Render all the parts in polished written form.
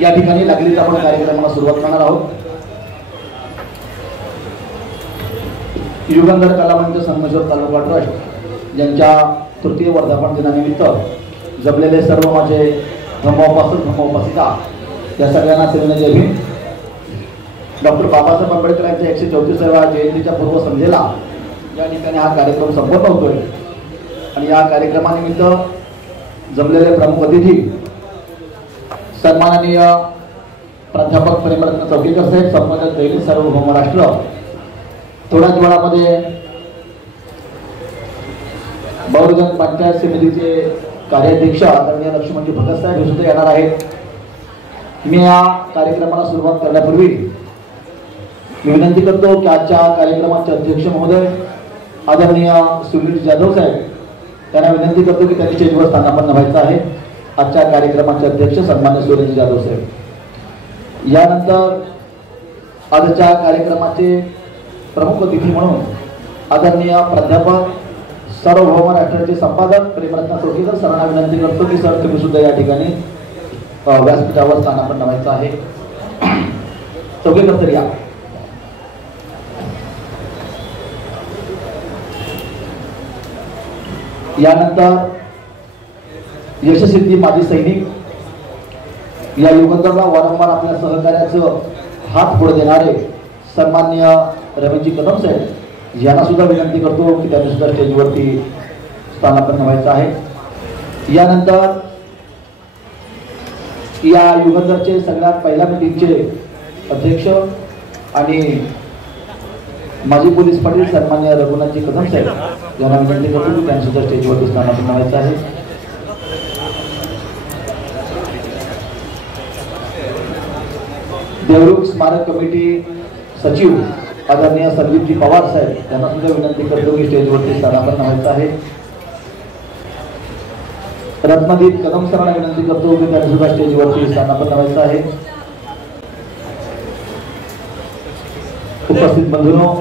या ठिकाणी लागलीच आपण कार्यक्रमाला सुरुवात करणार आहोत। युगंधर कलामंच संगमेश्वर तालुका ट्रस्ट यांच्या तृतीय वर्धापन दिनानिमित्त जमलेले सर्व माझे धर्मोपासक धर्मोपासिका या सगळ्यांना सेवेने जय भीम। डॉक्टर बाबासाहेब आंबेडकर यांच्या 134व्या जयंतीच्या पूर्वसंध्येला या ठिकाणी हा कार्यक्रम संपन्न होतोय आणि या कार्यक्रमानिमित्त जमलेले प्रमुख अतिथी सन्माननीय प्राध्यापक परिमरत्न चौकीकर साहेब, संपादक दैनिक सार्वभौम महाराष्ट्र, थोड्याच वेळामध्ये बहुजन पंचायत समितीचे कार्याध्यक्ष आदरणीय लक्ष्मणजी भगत साहेब हे सुद्धा येणार आहेत। मी या कार्यक्रमाला सुरुवात करण्यापूर्वी मी विनंती करतो की आजच्या कार्यक्रमाचे अध्यक्ष महोदय आदरणीय सुनील जाधव साहेब त्यांना विनंती करतो की त्यांनी स्टेजवर स्थानापन्न व्हायचं आहे। आजच्या कार्यक्रमाचे अध्यक्ष सन्मान्य सुनील जाधव साहेब। यानंतर आजच्या कार्यक्रमाचे प्रमुख अतिथी म्हणून आदरणीय प्राध्यापक सार्वभौम राष्ट्राचे संपादक परिमरत्न चौकीकर सरांना विनंती करतो की सर तुम्ही सुद्धा या ठिकाणी व्यासपीठावर स्थानापन्न व्हायचं आहे। चौकीकर सर या। यानंतर यशसिद्धी माजी सैनिक या युगंधरला वारंवार आपल्या सहकार्याचं हात पुढे देणारे सन्माननीय रमेशजी कदम साहेब यांना सुद्धा विनंती करतो की त्यांनी सुद्धा स्टेजवरती स्थानापन्न व्हायचं आहे। यानंतर या युगंधरचे सगळ्यात पहिल्या मीटिंगचे अध्यक्ष आणि माजी पोलीस पाटील सन्माननीय रघुनाथजी कदम साहेब यांना विनंती करतो की त्यांनी सुद्धा स्टेजवरती स्थानापन्न व्हायचं आहे। देवरुख स्मारक कमिटी सचिव आदरणीय संदीपजी पवार साहेब यांना सुद्धा विनंती करतो की स्टेजवरती स्थानापन्न व्हायचं आहे। रत्नदीप कदम सरांना विनंती करतो की त्यांनी सुद्धा स्टेजवरती स्थानापन्न व्हायचं आहे। उपस्थित बंधूंनो,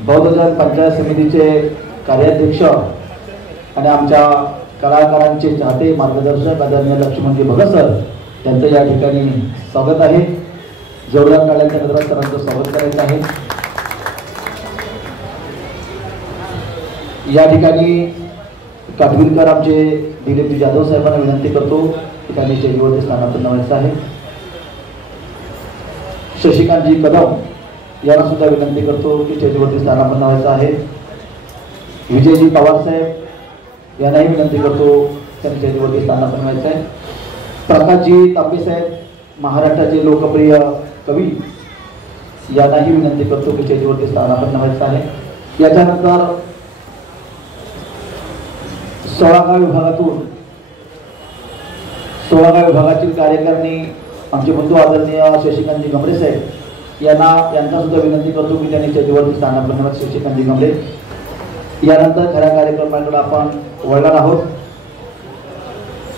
बहुजन पंचायत समितीचे कार्याध्यक्ष आणि आमच्या कलाकारांचे चाहते मार्गदर्शक आदरणीय लक्ष्मणजी भगत सर यांचं या ठिकाणी स्वागत आहे। जोरदार टाळ्यांच्या गजरात सरांचं स्वागत करायचं आहे। या ठिकाणी काठविलकर आमचे दिलीपजी जाधव साहेबांना विनंती करतो की त्यांनी स्टेजवरती स्थानापन्न व्हायचं आहे। शशिकांतजी कदम यांना सुद्धा विनंती करतो की स्टेजवरती स्थानापन्न व्हायचं आहे। विजयजी पवार साहेब यांनाही विनंती करतो त्यांनी स्टेजवरती स्थानापन्न व्हायचं आहे। प्रकाशजी तांबे साहेब महाराष्ट्राचे लोकप्रिय कवी यांनाही विनंती करतो की स्टेजवरती स्थानापन्न व्हायचं आहे। याच्यानंतर 16व्या विभागातील कार्यकारिणी आमचे बंधू आदरणीय शशिकांतजी गमरे साहेब यांचा सुद्धा विनंती करतो की त्यांनी स्टेजवरती स्थानापन्न व्हायचं। शशिकांतजी गमरे। यानंतर खऱ्या कार्यक्रमाकडे आपण वळणार आहोत।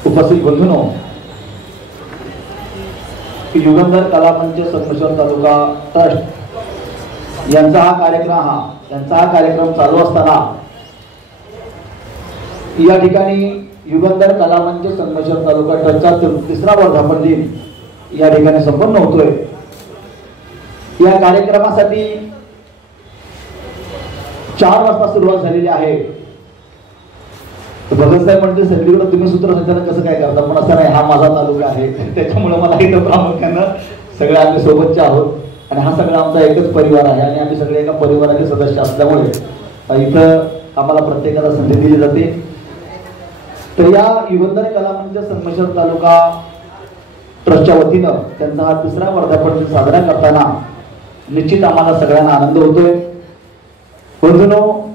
उपस्थित बंधूंनो, युगंधर कलामंच संगमेश्वर तालुका ट्रस्ट यांचा हा कार्यक्रम चालू असताना या ठिकाणी युगंधर कलामंच संगमेश्वर तालुका ट्रस्टचा तिसरा वर्धापन दिन या ठिकाणी संपन्न होतोय। या कार्यक्रमासाठी 4 वाजता सुरुवात झालेली आहे। भगत साहेब म्हणते सगळीकडे तुम्ही सूत्रसंचालन कसं काय करता, पण असं नाही, हा माझा तालुका आहे त्याच्यामुळे मला इथं प्रामुख्यानं सगळे आम्ही सोबतचे आहोत आणि हा सगळा आमचा एकच परिवार आहे आणि आम्ही सगळे एका परिवाराचे सदस्य असल्यामुळे इथं आम्हाला प्रत्येकाला संधी दिली जाते। तर या युगंधर कलामंच संगमेश्वर तालुका ट्रस्टच्या वतीनं त्यांचा हा तिसरा वर्धापन दिन साजरा करताना निश्चित आम्हाला सगळ्यांना आनंद होतोय। बंधूंनो,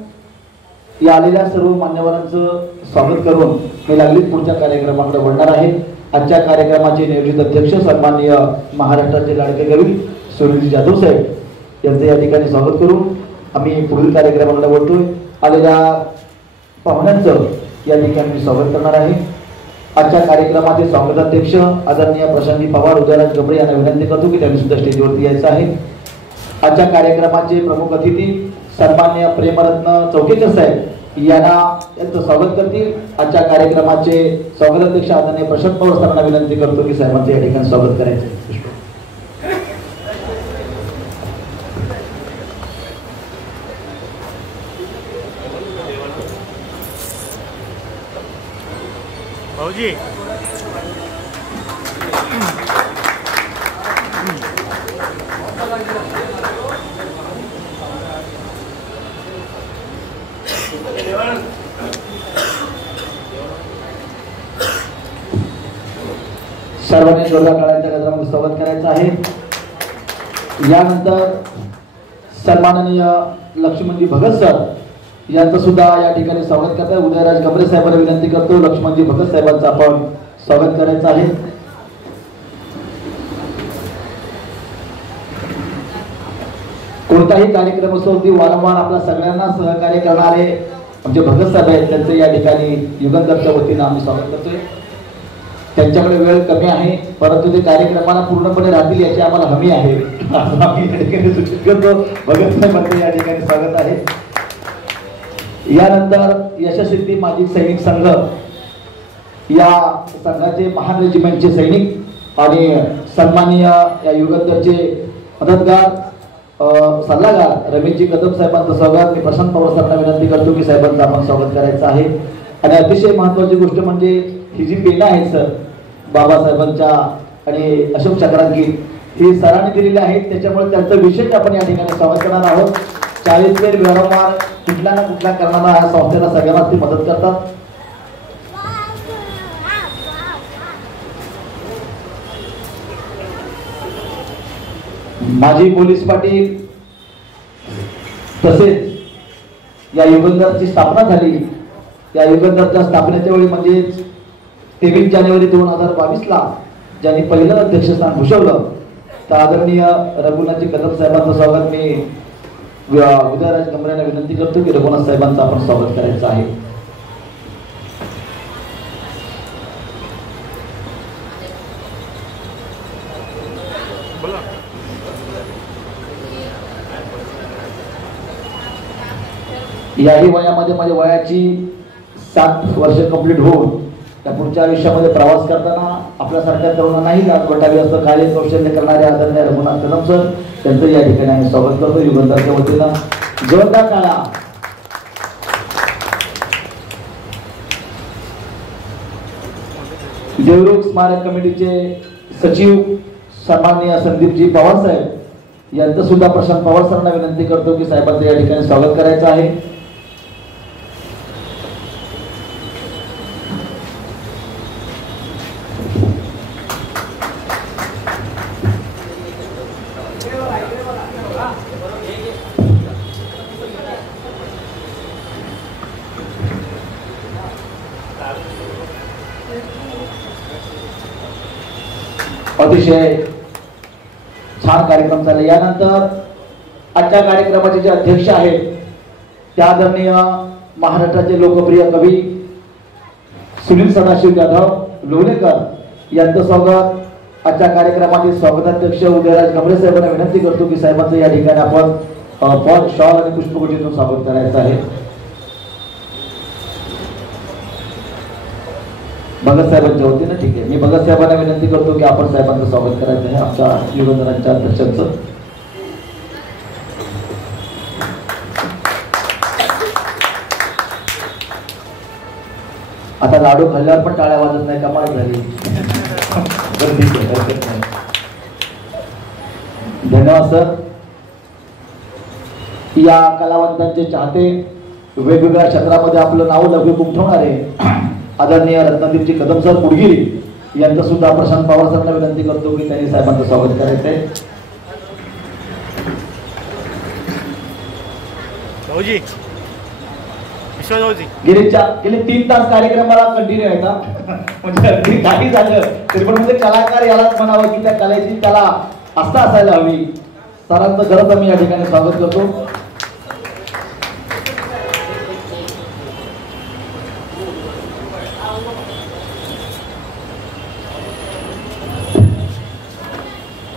या आलेल्या सर्व मान्यवरांचं स्वागत करून मी लागलीच पुढच्या कार्यक्रमाकडे वळणार आहे। आजच्या कार्यक्रमाचे नियोजित अध्यक्ष सन्माननीय महाराष्ट्राचे लाडके कवी सुनील जाधव साहेब यांचं या ठिकाणी स्वागत करून आम्ही पुढील कार्यक्रमाकडे वळतोय। आलेल्या पाहुण्यांचं या ठिकाणी स्वागत करणार आहे। आजच्या कार्यक्रमाचे स्वागताध्यक्ष आदरणीय प्रशांतजी पवार उदयराज गबळे यांना विनंती करतो की त्यांनी सुद्धा स्टेजवरती यायचं आहे। आजच्या कार्यक्रमाचे प्रमुख अतिथी सन्माननीय प्रेमरत्न चौकीकर साहेब यांना यांचं स्वागत करतील. आजच्या कार्यक्रमाचे स्वागताध्यक्ष आदरणीय प्रशांत पवार साहेबांना विनंती करतो की साहेबांचं या ठिकाणी स्वागत करायचं. भाऊजी सर्वांनी जोरदार टाळ्यांच्या गजरामध्ये स्वागत करायचं आहे. यानंतर सन्माननीय लक्ष्मणजी भगत सर यांचं सुद्धा या ठिकाणी स्वागत करतात. उदयराज गमरे साहेबांना विनंती करतो लक्ष्मणजी भगत साहेबांचं आपण स्वागत करायचं आहे. कोणताही कार्यक्रम असो ती वारंवार आपल्या सगळ्यांना सहकार्य करणारे म्हणजे भगत साहेब आहेत, त्यांचं या ठिकाणी युगंधरच्या वतीनं आम्ही स्वागत करतोय. त्यांच्याकडे वेळ कमी आहे परंतु ते कार्यक्रमाला पूर्णपणे राहतील याची आम्हाला हमी आहे. आम्ही या ठिकाणी सूचित करतो भगत साहेबांचं या ठिकाणी स्वागत आहे. यानंतर यशस्वी माजी सैनिक संघ या संघाचे महान रेजिमेंटचे सैनिक आणि सन्माननीय या युगंधरचे मदतगार सल्लागार रमेशजी कदम साहेबांचं स्वागत मी प्रशांत पवार साहेबांना विनंती करतो की साहेबांचं आपण स्वागत करायचं आहे. आणि अतिशय महत्त्वाची गोष्ट म्हणजे ही जी पेन आहेत सर बाबासाहेबांच्या आणि अशोक चक्रांकित ही सरांनी दिलेली आहेत त्याच्यामुळे त्यांचं विशेष आपण या ठिकाणी स्वागत करणार आहोत. 40 वेळ वारंवार कुठला ना कुठला करणारा या संस्थेला सगळ्यांना ती मदत करतात. माजी पोलीस पाटील तसेच या युगंधरची स्थापना झाली. या युगंधरच्या स्थापनेच्या वेळी म्हणजे 23 जानेवारी 2022 ला ज्यांनी पहिलं अध्यक्षस्थान भूषवलं तर आदरणीय रघुनाथजी कदम साहेबांचं स्वागत मी उदयराज गमरेंना विनंती करतो की रघुनाथ साहेबांचं आपण स्वागत करायचं आहे. याही वयामध्ये माझ्या वयाची 7 वर्ष कंप्लीट होऊन त्या पुढच्या आयुष्यामध्ये प्रवास करताना आपल्यासारख्या तरुणांनाही गाठवावी असं कार्य कौशल्य करणारे आदरणीय रघुनाथ कदम सर त्यांचं या ठिकाणी आम्ही स्वागत करतो युगंधरच्या वतीनं. जोरदार टाळ्या. देवरुख स्मारक कमिटीचे सचिव सन्माननीय संदीपजी पवार साहेब यांचं सुद्धा प्रशांत पवार सरांना विनंती करतो की साहेबांचं या ठिकाणी स्वागत करायचं आहे. अतिशय छान कार्यक्रम झाला. यानंतर आजच्या कार्यक्रमाचे जे अध्यक्ष आहेत त्या आदरणीय महाराष्ट्राचे लोकप्रिय कवी सुनील सदाशिव जाधव लोलेकर यांचं स्वागत आजच्या कार्यक्रमाचे स्वागताध्यक्ष उदयराज गमरे साहेबांना विनंती करतो की साहेबांचं या ठिकाणी आपण पॉट शॉल आणि पुष्पगुच्छेतून स्वागत करायचं आहे. भगत साहेबांच्या वतीनं ठीक आहे मी भगत साहेबांना विनंती करतो की आपण साहेबांचं स्वागत करायचं आहे आमच्या युगंधरांच्या अध्यक्षांचं. आता लाडू खाल्ल्यावर पण टाळ्या वाजत नाही कमाल झाली. धन्यवाद सर. या कलावंतांचे चाहते वेगवेगळ्या क्षेत्रामध्ये आपलं नाव लघु उमटवणारे आदरणीय रत्नदीपजी कदम सर कुडगिरी यांचं सुद्धा प्रशांत पवार सरांना विनंती करतो की त्यांनी साहेबांचं स्वागत करायचं आहे. गेले 3 तास कार्यक्रमाला कंटिन्यू आहे का म्हणजे काही झालं तरी पण म्हणजे कलाकार यालाच म्हणावं की त्या कलेची त्याला आस्था असायला हवी. सरांचं खरंच आम्ही या ठिकाणी स्वागत करतो.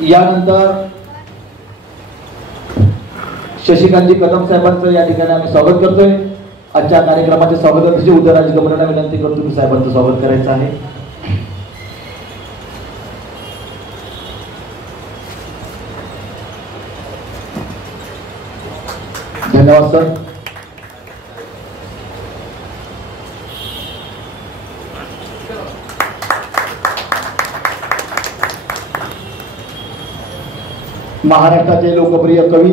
यानंतर शशिकांतजी कदम साहेबांचं या ठिकाणी आम्ही स्वागत करतोय. आजच्या कार्यक्रमाचे स्वागताचे उदयराज गमरेंना विनंती करतो की साहेबांचं स्वागत करायचं आहे. धन्यवाद सर. महाराष्ट्राचे लोकप्रिय कवी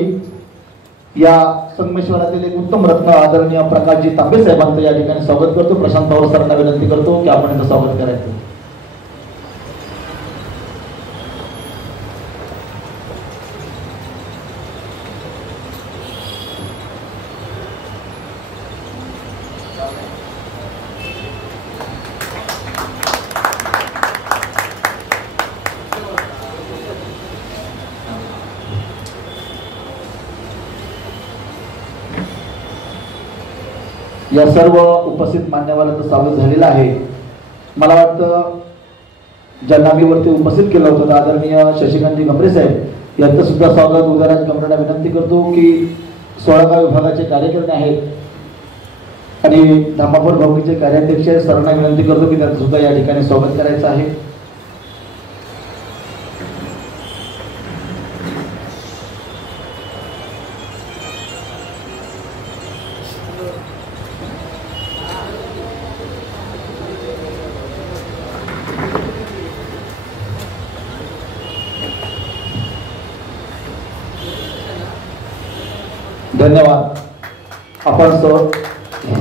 या संगमेश्वरातील एक उत्तम रत्न आदरणीय प्रकाशजी तांबे साहेबांचं या ठिकाणी स्वागत करतो. प्रशांत पवार सरांना विनंती करतो की आपण यांचं स्वागत करायचं. या सर्व उपस्थित मान्यवरांचं स्वागत झालेलं आहे. मला वाटतं ज्यांना मी वरती उपस्थित केलं होतं आदरणीय शशिकांतजी गमरे साहेब यांचं सुद्धा स्वागत उदयराज गमरेंना विनंती करतो की 16 विभागाचे कार्यकर्ते आहेत आणि धामापूर भाऊकीचे कार्याध्यक्ष सरांना विनंती करतो की त्यांचं सुद्धा या ठिकाणी स्वागत करायचं आहे. धन्यवाद. आपण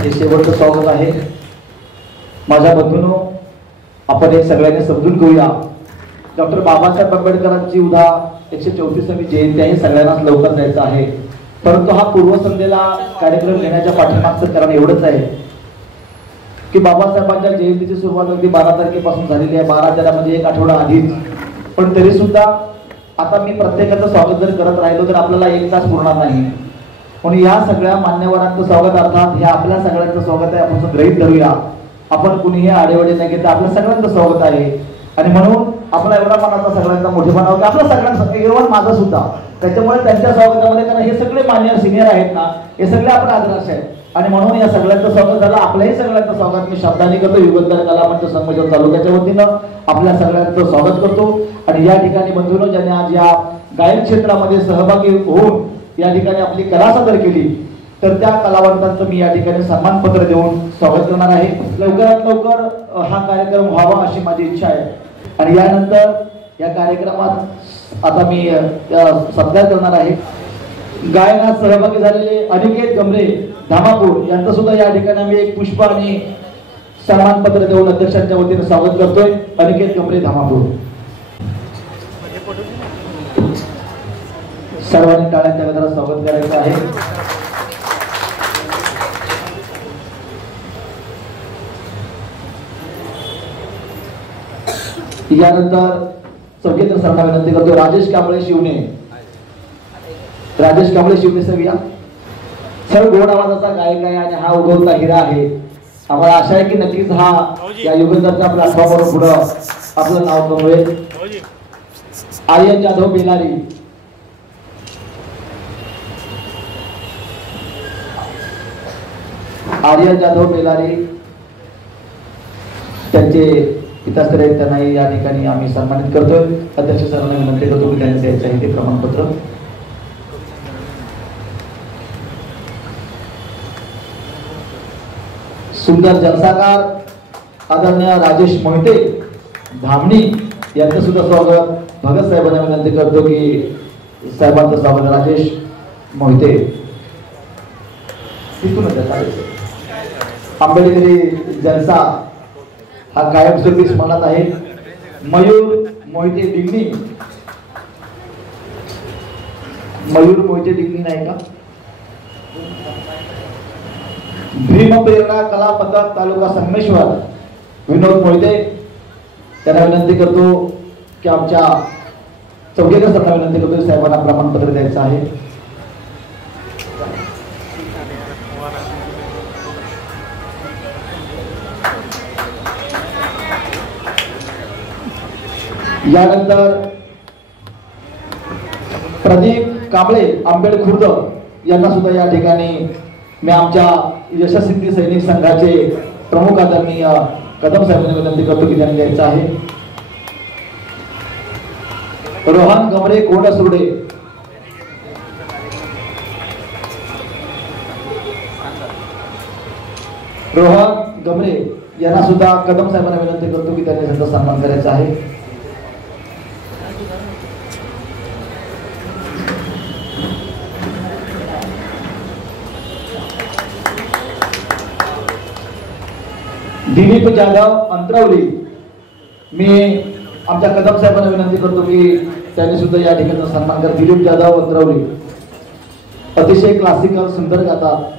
हे शेवटचं स्वागत आहे. माझ्या बंधूंनो, आपण हे सगळ्यांनी समजून घेऊया. डॉक्टर बाबासाहेब आंबेडकरांची उद्या 134वी जयंती आहे. सगळ्यांनाच लवकर जायचं आहे, परंतु हा पूर्वसंध्येला कार्यक्रम घेण्याच्या पाठीमागचं कारण एवढंच आहे की बाबासाहेबांच्या जयंतीची सुरुवात अगदी 12 तारखेपासून झालेली आहे. 12 म्हणजे एक आठवडा आधीच. पण तरी सुद्धा आता मी प्रत्येकाचं स्वागत जर करत राहिलो तर आपल्याला 1 तास पुरणार नाही. म्हणून या सगळ्या मान्यवरांचं स्वागत अर्थात हे आपल्या सगळ्यांचं स्वागत आहे. आपण गृहीत धरूया. आपण कुणीही आडेवडे न घेता आपल्या सगळ्यांचं स्वागत आहे आणि म्हणून आपला एवढा मनाचा सगळ्यांचा मोठेपणा की आपल्या सगळ्यांचं इव्हन माझं सुद्धा. त्याच्यामुळे त्यांच्या स्वागतामध्ये कारण हे सगळे मान्य सिनियर आहेत ना, हे सगळे आपण आदर्श आहेत आणि म्हणून या सगळ्यांचं स्वागत झालं. आपल्याही सगळ्यांचं स्वागत मी शब्दांनी करतो. युगंधर कला मंच संगमेश्वर तालुक्याच्या वतीनं आपल्या सगळ्यांचं स्वागत करतो. आणि या ठिकाणी बंधूंनो, ज्यांनी आज या गायन क्षेत्रामध्ये सहभागी होऊन या ठिकाणी आपली कला सादर केली तर त्या कलावंतांचं मी या ठिकाणी सन्मानपत्र देऊन स्वागत करणार आहे. लवकरात लवकर हा कार्यक्रम व्हावा अशी माझी इच्छा आहे. आणि यानंतर या कार्यक्रमात आता मी सत्कार करणार आहे. गायनात सहभागी झालेले अनिकेत गमरे धामापूर यांचं सुद्धा या ठिकाणी आम्ही एक पुष्प आणि सन्मानपत्र देऊन अध्यक्षांच्या वतीने स्वागत करतोय. अनिकेत गमरे धामापूर. सर्वांनी टाळ्यांच्या गजरात स्वागत करायचं आहे. यानंतर चौकीदार सरांना विनंती करतो राजेश कांबळे शिवणे. राजेश कांबळे शिवणे सर या. सर गोड आवाजाचा गायक आहे आणि हा उगवता हिरा आहे. आम्हाला आशा आहे की नक्कीच हा या युगंधरच्या प्लॅटफॉर्मवर पुढे आपलं नाव कमवेल. आर्यन जाधव बेलारी. आर्यन जाधव बेलारी त्यांचे पिताश्री आहेत, त्यांनाही या ठिकाणी आम्ही सन्मानित करतोय. अध्यक्ष सरांना विनंती करतो की त्यांनी द्यायचं आहे ते प्रमाणपत्र. सुंदर जलसाकार आदरणीय राजेश मोहिते धामणी यांचं सुद्धा स्वागत भगत साहेबांना विनंती करतो की साहेबांचं स्वागत. राजेश मोहिते तिथूनच आंबेडकरी जलसा हा कायमस्वरूपी स्मरणात आहे. मयूर मोहिते डिंगणी. मयूर मोहिते डिंगणी नाही का? भीम प्रेरणा कला पथक तालुका संगमेश्वर विनोद मोहिते त्यांना विनंती करतो की आमच्या चौकीदार सरांना विनंती करतो साहेबांना प्रमाणपत्र द्यायचं आहे. यानंतर प्रदीप कांबळे आंबेड खुर्द यांना सुद्धा या ठिकाणी मी आमच्या यशस्वी सैनिक संघाचे प्रमुख आदरणीय कदम साहेबांना विनंती करतो की त्यांनी द्यायचं आहे. रोहन गमरे कोंडसुर्डे. रोहन गमरे यांना सुद्धा कदम साहेबांना विनंती करतो की त्यांनी त्यांचा सन्मान करायचा आहे. दिलीप जाधव अंतरावली. मी आमच्या कदम साहेबांना विनंती करतो की त्यांनी सुद्धा या ठिकाणी सन्मान करा. दिलीप जाधव अंतरावली अतिशय क्लासिकल सुंदर गातात.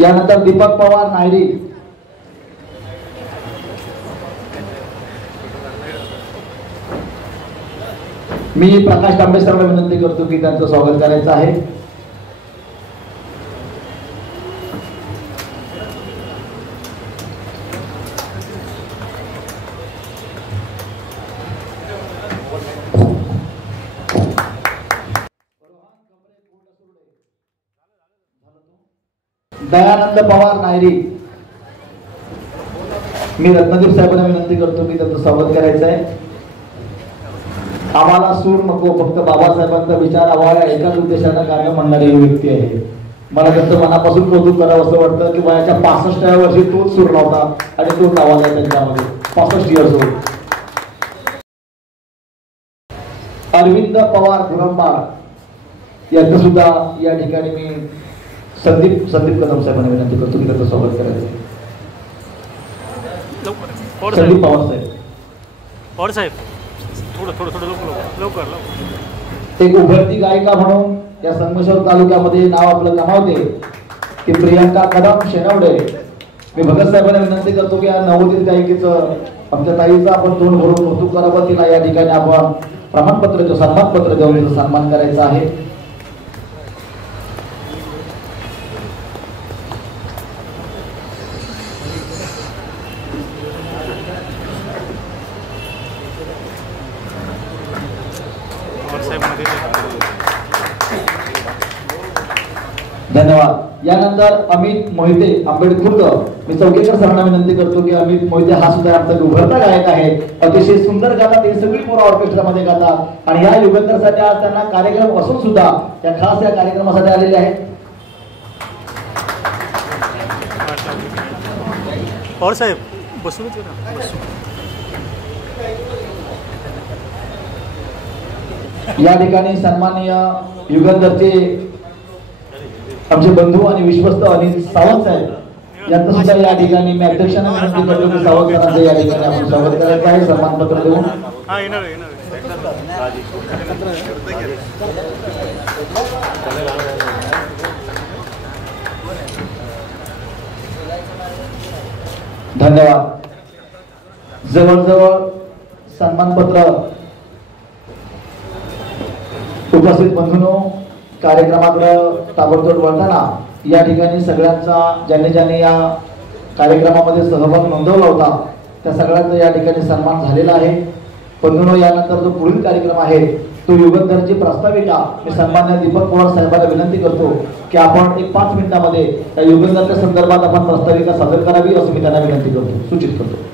यानंतर दीपक पवार नायरी. मी प्रकाश तांबे सरांना विनंती करतो की त्यांचं स्वागत करायचं आहे. दयानंद पवार नायरी. मी रत्नदीप साहेबांना विनंती करतो की त्यांचं स्वागत करायचं आहे. आम्हाला सूर नको, फक्त बाबासाहेबांचा विचार हवा या एकाच उद्देशानं गाणं म्हणणारी ही व्यक्ती आहे. मला त्यांचं मनापासून कौतुक करावं असं वाटतं की वयाच्या 65व्या वर्षी तोच सूर लावता आणि तोच आवाज आहे त्यांच्यामध्ये. 65 इयर्स ओल्ड. अरविंद पवार गुरंबाळ यांचं सुद्धा या ठिकाणी मी संदीप कदम साहेबांना विनंती करतो की त्याचं स्वागत करायचं. संदीप पवार साहेब थोडं लवकर. एक उभरती गायिका म्हणून या संगमेश्वर तालुक्यामध्ये नाव आपलं कमावते की प्रियंका कदम शेनवडे. मी भगत साहेबांना विनंती करतो की या नवोदित गायिकेचं आमच्या ताईचं आपण तोंड भरून कौतुक करावं. तिला या ठिकाणी आपण प्रमाणपत्र सन्मानपत्र देऊन तिचा सन्मान करायचा आहे. धन्यवाद. यानंतर अमित मोहिते आंबेडखुर्द. मी चौकेकर सरांना विनंती करतो की अमित मोहिते हा सुद्धा आमचा उभरता गायक आहे. अतिशय सुंदर गातात. ते सगळी पोरं ऑर्केस्ट्रामध्ये गातात आणि ह्या युगंधरसाठी आज त्यांना कार्यक्रम असून सुद्धा त्या खास या कार्यक्रमासाठी आलेले आहेत. पवार साहेब बसून या ठिकाणी सन्माननीय युगंधरचे आमचे बंधू आणि विश्वस्त अनिल सावंत साहेब यांचं सुद्धा या ठिकाणी मी अध्यक्षांना विनंती करतो की सावंत सरांचं या ठिकाणी आपण स्वागत करायचं आहे. सन्मानपत्र देऊन धन्यवाद. जवळजवळ सन्मानपत्र उपस्थित बंधूंनो, कार्यक्रमाकडे ताबडतोब वळताना या ठिकाणी सगळ्यांचा ज्यांनी या कार्यक्रमामध्ये सहभाग नोंदवला होता त्या सगळ्यांचा या ठिकाणी सन्मान झालेला आहे. बंधूंनो, यानंतर जो पुढील कार्यक्रम आहे तो युगंधरची प्रास्ताविका मी सन्मान्य दीपक पवार साहेबांना विनंती करतो की आपण एक 5 मिनिटांमध्ये त्या युगंधरच्या संदर्भात आपण प्रास्ताविका सादर करावी असं मी त्यांना विनंती करतो, सूचित करतो.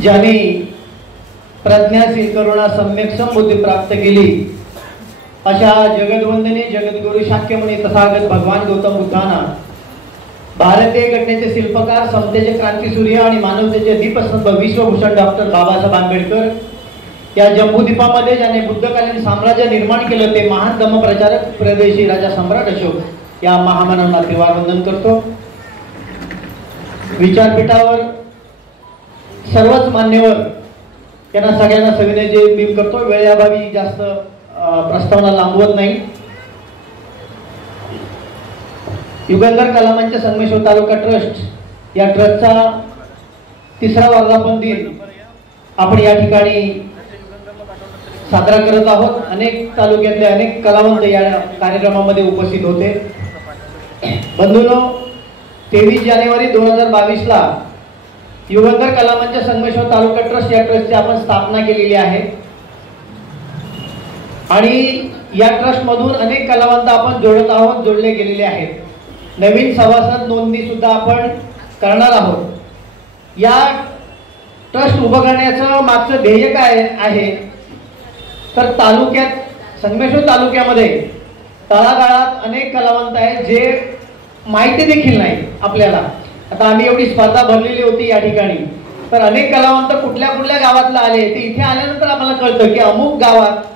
ज्यांनी प्रज्ञाशील करुणा सम्यक समबुद्धी प्राप्त केली अशा जगद्वंदनी जगद्गुरु शाक्यमुनी तथागत भगवान गौतम बुद्धांना भारतीय घटनेचे शिल्पकार, समतेचे क्रांतीसूर्य आणि मानवतेचे दीपस्तंभ विश्वभूषण डॉक्टर बाबासाहेब आंबेडकर या जम्बूद्वीपामध्ये ज्याने बुद्धकालीन साम्राज्य निर्माण केलं ते महान धम्मप्रचारक प्रदेशी राजा सम्राट अशोक या महामानवांना त्रिवार वंदन करतो. विचारपीठावर सर्वच मान्यवर यांना सगळ्यांना सविनय मी करतो. वेळेअभावी जास्त प्रस्तावना लांबवत नाही. युगंधर कला मंच संगमेश्वर तालुका ट्रस्ट या ट्रस्टचा 3रा वर्धापन दिन आपण या ठिकाणी साजरा करत आहोत। अनेक तालुक्यातले अनेक कलावंत या कार्यक्रमामध्ये उपस्थित होते। बंधूंनो, 23 जानेवारी 2022 ला युगंधर कलामंच संगमेश्वर तालुका ट्रस्ट या ट्रस्टची आपण स्थापना केलेली आहे आणि या ट्रस्ट मधून अनेक कलावंत आपण जोडत आहोत, जोडले गेलेले आहेत। नवीन सभासद नोंदणी सुद्धा आपण करणार आहोत। या ट्रस्ट उभं करण्याचं मागचं ध्येय काय आहे तर तालुक्यात संगमेश्वर तालुक्यामध्ये तळागाळात अनेक कलावंत आहेत जे माहिती देखील नाही आपल्याला। आता आम्ही एवढी स्पर्धा भरलेली होती या ठिकाणी, तर अनेक कलावंत कुठल्या कुठल्या गावातला आले ते इथे आल्यानंतर आम्हाला कळतं की अमुक गावात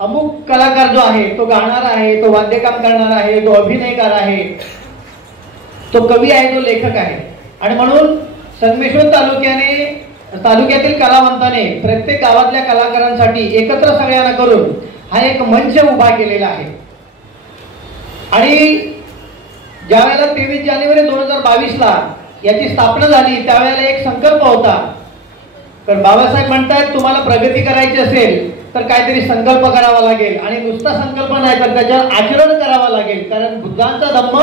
अमुक कलाकार जो आहे तो गाणार आहे, तो वाद्यकाम करणार आहे, तो अभिनयकार आहे, तो कवी आहे, तो लेखक आहे। आणि म्हणून संगमेश्वर तालुक्यातील कलावंताने प्रत्येक गावातल्या कलाकारांसाठी एकत्र सगळ्यांना करून हा एक मंच उभा केलेला आहे। आणि ज्यावेळेला 23 जानेवारी 2022 ला याची स्थापना झाली त्यावेळेला एक संकल्प होता, तर बाबासाहेब म्हणतात तुम्हाला प्रगती करायची असेल तर काहीतरी संकल्प करावा लागेल आणि नुसता संकल्प नाही तर त्याच्यावर आचरण करावं लागेल, कारण बुद्धांचा धम्म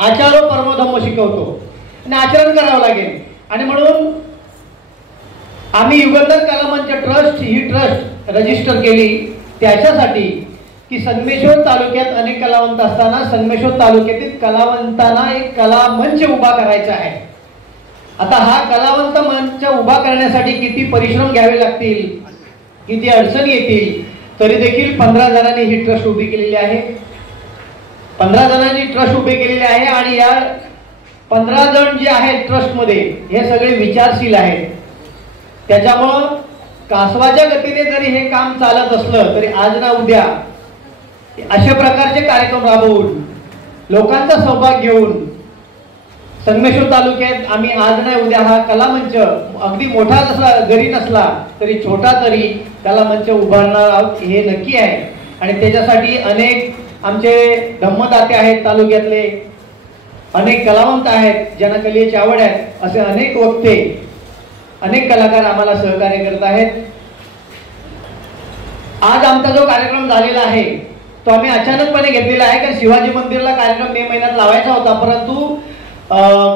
आचारो परमो धम्म शिकवतो आणि आचरण करावं लागेल। आणि म्हणून आम्ही युगंधर कलामंच ट्रस्ट ही ट्रस्ट रजिस्टर केली त्याच्यासाठी की संगमेश्वर तालुक्यात अनेक कलावंत असताना संगमेश्वर तालुक्यातील कलावंतांना एक कला मंच उभा करायचा आहे। आता हा कलावंत मंच उभा करण्यासाठी किती परिश्रम घ्यावे लागतील, किती अडचणी येतील, तरी देखील 15 जणांनी ही ट्रस्ट उभी केलेली आहे। 15 जणांनी ट्रस्ट उभे केलेले आहे आणि या 15 जण जे आहेत ट्रस्ट मध्ये हे सगळे विचारशील आहेत। त्याच्यामुळं कासवाच्या गतीने जरी हे काम चालत असलं तरी आज ना उद्या अशा प्रकारचे कार्यक्रम राबवून लोकांचा सहभाग घेऊन संगमेश्वर तालुक्यात आम्ही आज नाही उद्या हा कलामंच अगदी मोठा जसा जरी नसला तरी छोटा तरी कलामंच उभारणार आहोत हे नक्की आहे। आणि त्याच्यासाठी अनेक आमचे धम्मदाते आहेत, तालुक्यातले अनेक कलावंत आहेत ज्यांना कलेची आवड आहे, असे अनेक वक्ते अनेक कलाकार आम्हाला सहकार्य करत आहेत। आज आमचा जो कार्यक्रम झालेला आहे तो आम्ही अचानकपणे घेतलेला आहे, कारण शिवाजी मंदिरला कार्यक्रम मे महिन्यात लावायचा होता, परंतु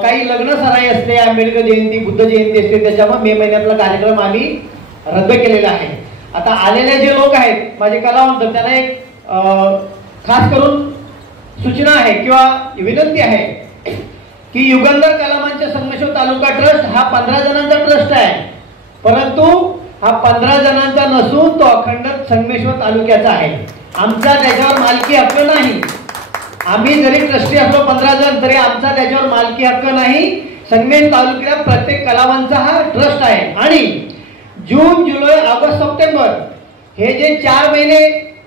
काही लग्न सराई असते, आंबेडकर जयंती, बुद्ध जयंती असते, त्याच्यामुळे मे महिन्यातला कार्यक्रम आम्ही रद्द केलेला आहे। आता आलेले जे लोक आहेत माझे कलावंत त्यांना एक खास करून सूचना आहे किंवा विनंती आहे की युगंधर कलामंच संगमेश्वर तालुका ट्रस्ट हा 15 जणांचा ट्रस्ट आहे, परंतु हा 15 जणांचा नसून तो अखंड संगमेश्वर तालुक्याचा आहे। आमचा त्याच्यावर मालकी हक्क नाही। आम्ही जरी ट्रस्टी असलो 15 जण तरी आमचा त्याच्यावर मालकी हक्क नाही। संगमेश्वर तालुक्यात प्रत्येक कलावंतचा हा ट्रस्ट आहे। आणि जून, जुलै, ऑगस्ट, सप्टेंबर हे जे 4 महिने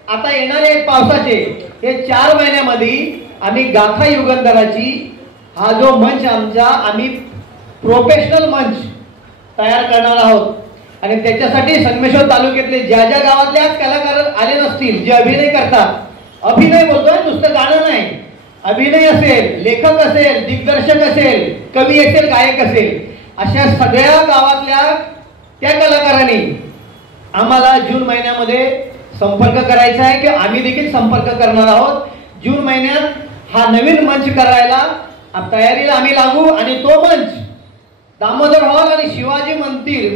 आता येणारे आहेत पावसाचे, हे 4 महिन्यामध्ये आम्ही गाथा युगंधराची हा जो मंच आमचा आम्ही प्रोफेशनल मंच तयार करणार आहोत। आणि त्याच्यासाठी संगमेश्वर तालुक्यातले ज्या ज्या गावातले आज कलाकार आले नसतील, जे अभिनय करतात, अभिनय बोलतोय नुसतं गाणं नाही, अभिनय असेल, लेखक असेल, दिग्दर्शक असेल, कवी असेल, गायक असेल, अशा सगळ्या गावातल्या त्या कलाकारांनी आम्हाला जून महिन्यामध्ये संपर्क करायचा आहे की आम्ही देखील संपर्क करणार आहोत। जून महिन्यात हा नवीन मंच करायला तयारीला आम्ही लागू आणि तो मंच दामोदर हॉल आणि शिवाजी